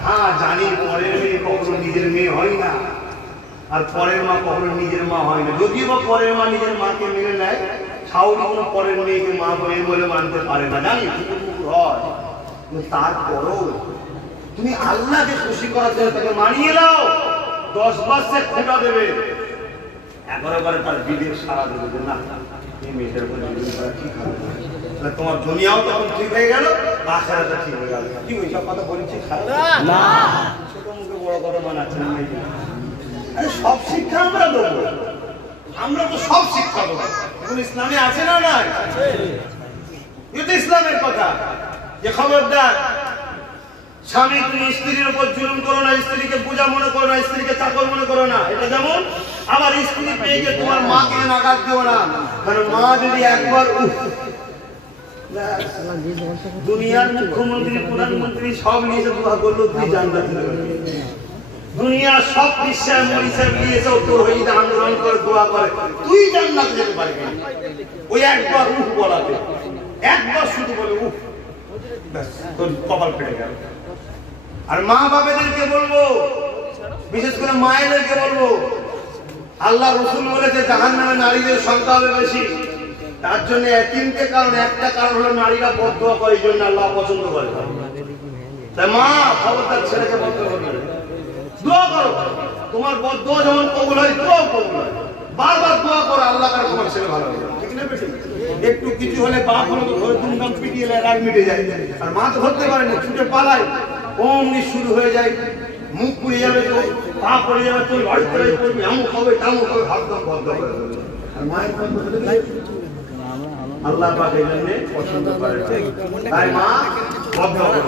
হ্যাঁ জানি পরের মেয়ে কখনো নিজের মেয়ে হয় না, আর পরের মা কখনো নিজের মা হয় না। যদিও বা পরের মা নিজের মাকে মেনে নেয়, শাউরি কোনো পরের মেয়েকে মা বলে মানতে পারে না, জানি হয়। তারপরও তুমি আল্লাহকে খুশি করার জন্য তাকে মানিয়ে নাও। 10 বার সে খোঁটা দেবে, 11 বারে তার বিবেক সারা দেবে যে না এই মেয়েটার উপর জীবন করা ঠিক হবে। তোমার দুনিয়াও তখন ঠিক হয়ে গেল, আখিরাতও ঠিক হয়ে গেল। কি ওই সব কথা বলছি খারাপ না, ছোট মুখে বড় কথা বানাচ্ছে না। আরে সব শিক্ষা আমরা দেবো, আমরা তো সব শিক্ষা দেবো। এখন ইসলামে আছে না নাই? এটা তো ইসলামের কথা যে খবরদার স্বামী তুমি স্ত্রীর উপর জুলুম করো না, স্ত্রীকে বোঝা মনে করো না, স্ত্রীকে চাকর মনে করো না। এটা যেমন আবার স্ত্রী পেয়ে গিয়ে তোমার মাকে নাগাদ দিও না, কারণ মা যদি একবার দুনিয়ার মুখ্যমন্ত্রী প্রধানমন্ত্রী সব নিয়েছে দোয়া করলো তুই জান্নাতে যাবি, দুনিয়ার সব বিশ্বাস মরিচা নিয়েছে তোর হয়ে যদি আন্দোলন করে দোয়া করে তুই জান্নাতে যেতে পারবি না। ওই একবার উহ বলাতে, একবার শুধু বলে উহ, ব্যাস তোর কপাল ফেটে গেল। আর মা বাবাদেরকে বলবো, বিশেষ করে মায়েদেরকে বলবো, আল্লাহ রসুল বলেছে জাহান্নামে নারীদের সংখ্যা হবে বেশি। তার জন্য তিনটে কারণ, একটা কারণ হলো নারীরা বদদোয়া করে, এই জন্য আল্লাহ পছন্দ করে। তাই মা খবরদার ছেলেকে বদদোয়া করবে না, দোয়া করো। তোমার বদদোয়া যেমন কবুল হয়, দোয়াও কবুল হয়। বারবার দোয়া করো আল্লাহ কার তোমার ছেলে ভালো হবে, ঠিক না বেশি? একটু কিছু হলে বাপ হলো তো ঘরে দুমদাম পিটিয়ে রাগ মিটে যায়, আর মা তো ধরতে পারে না, ছুটে পালায়, অমনি শুরু হয়ে যায়, মুখ পুড়ে যাবে, তো পা পড়ে যাবে, তুই লড়াই করে করবি, আমুক হবে তামুক হবে, ভাবতাম বদ্ধ করে দেবে। আর মায়ের আল্লাহ পাক এই জন্য পছন্দ করে, তাই মা বদ্ধ করে।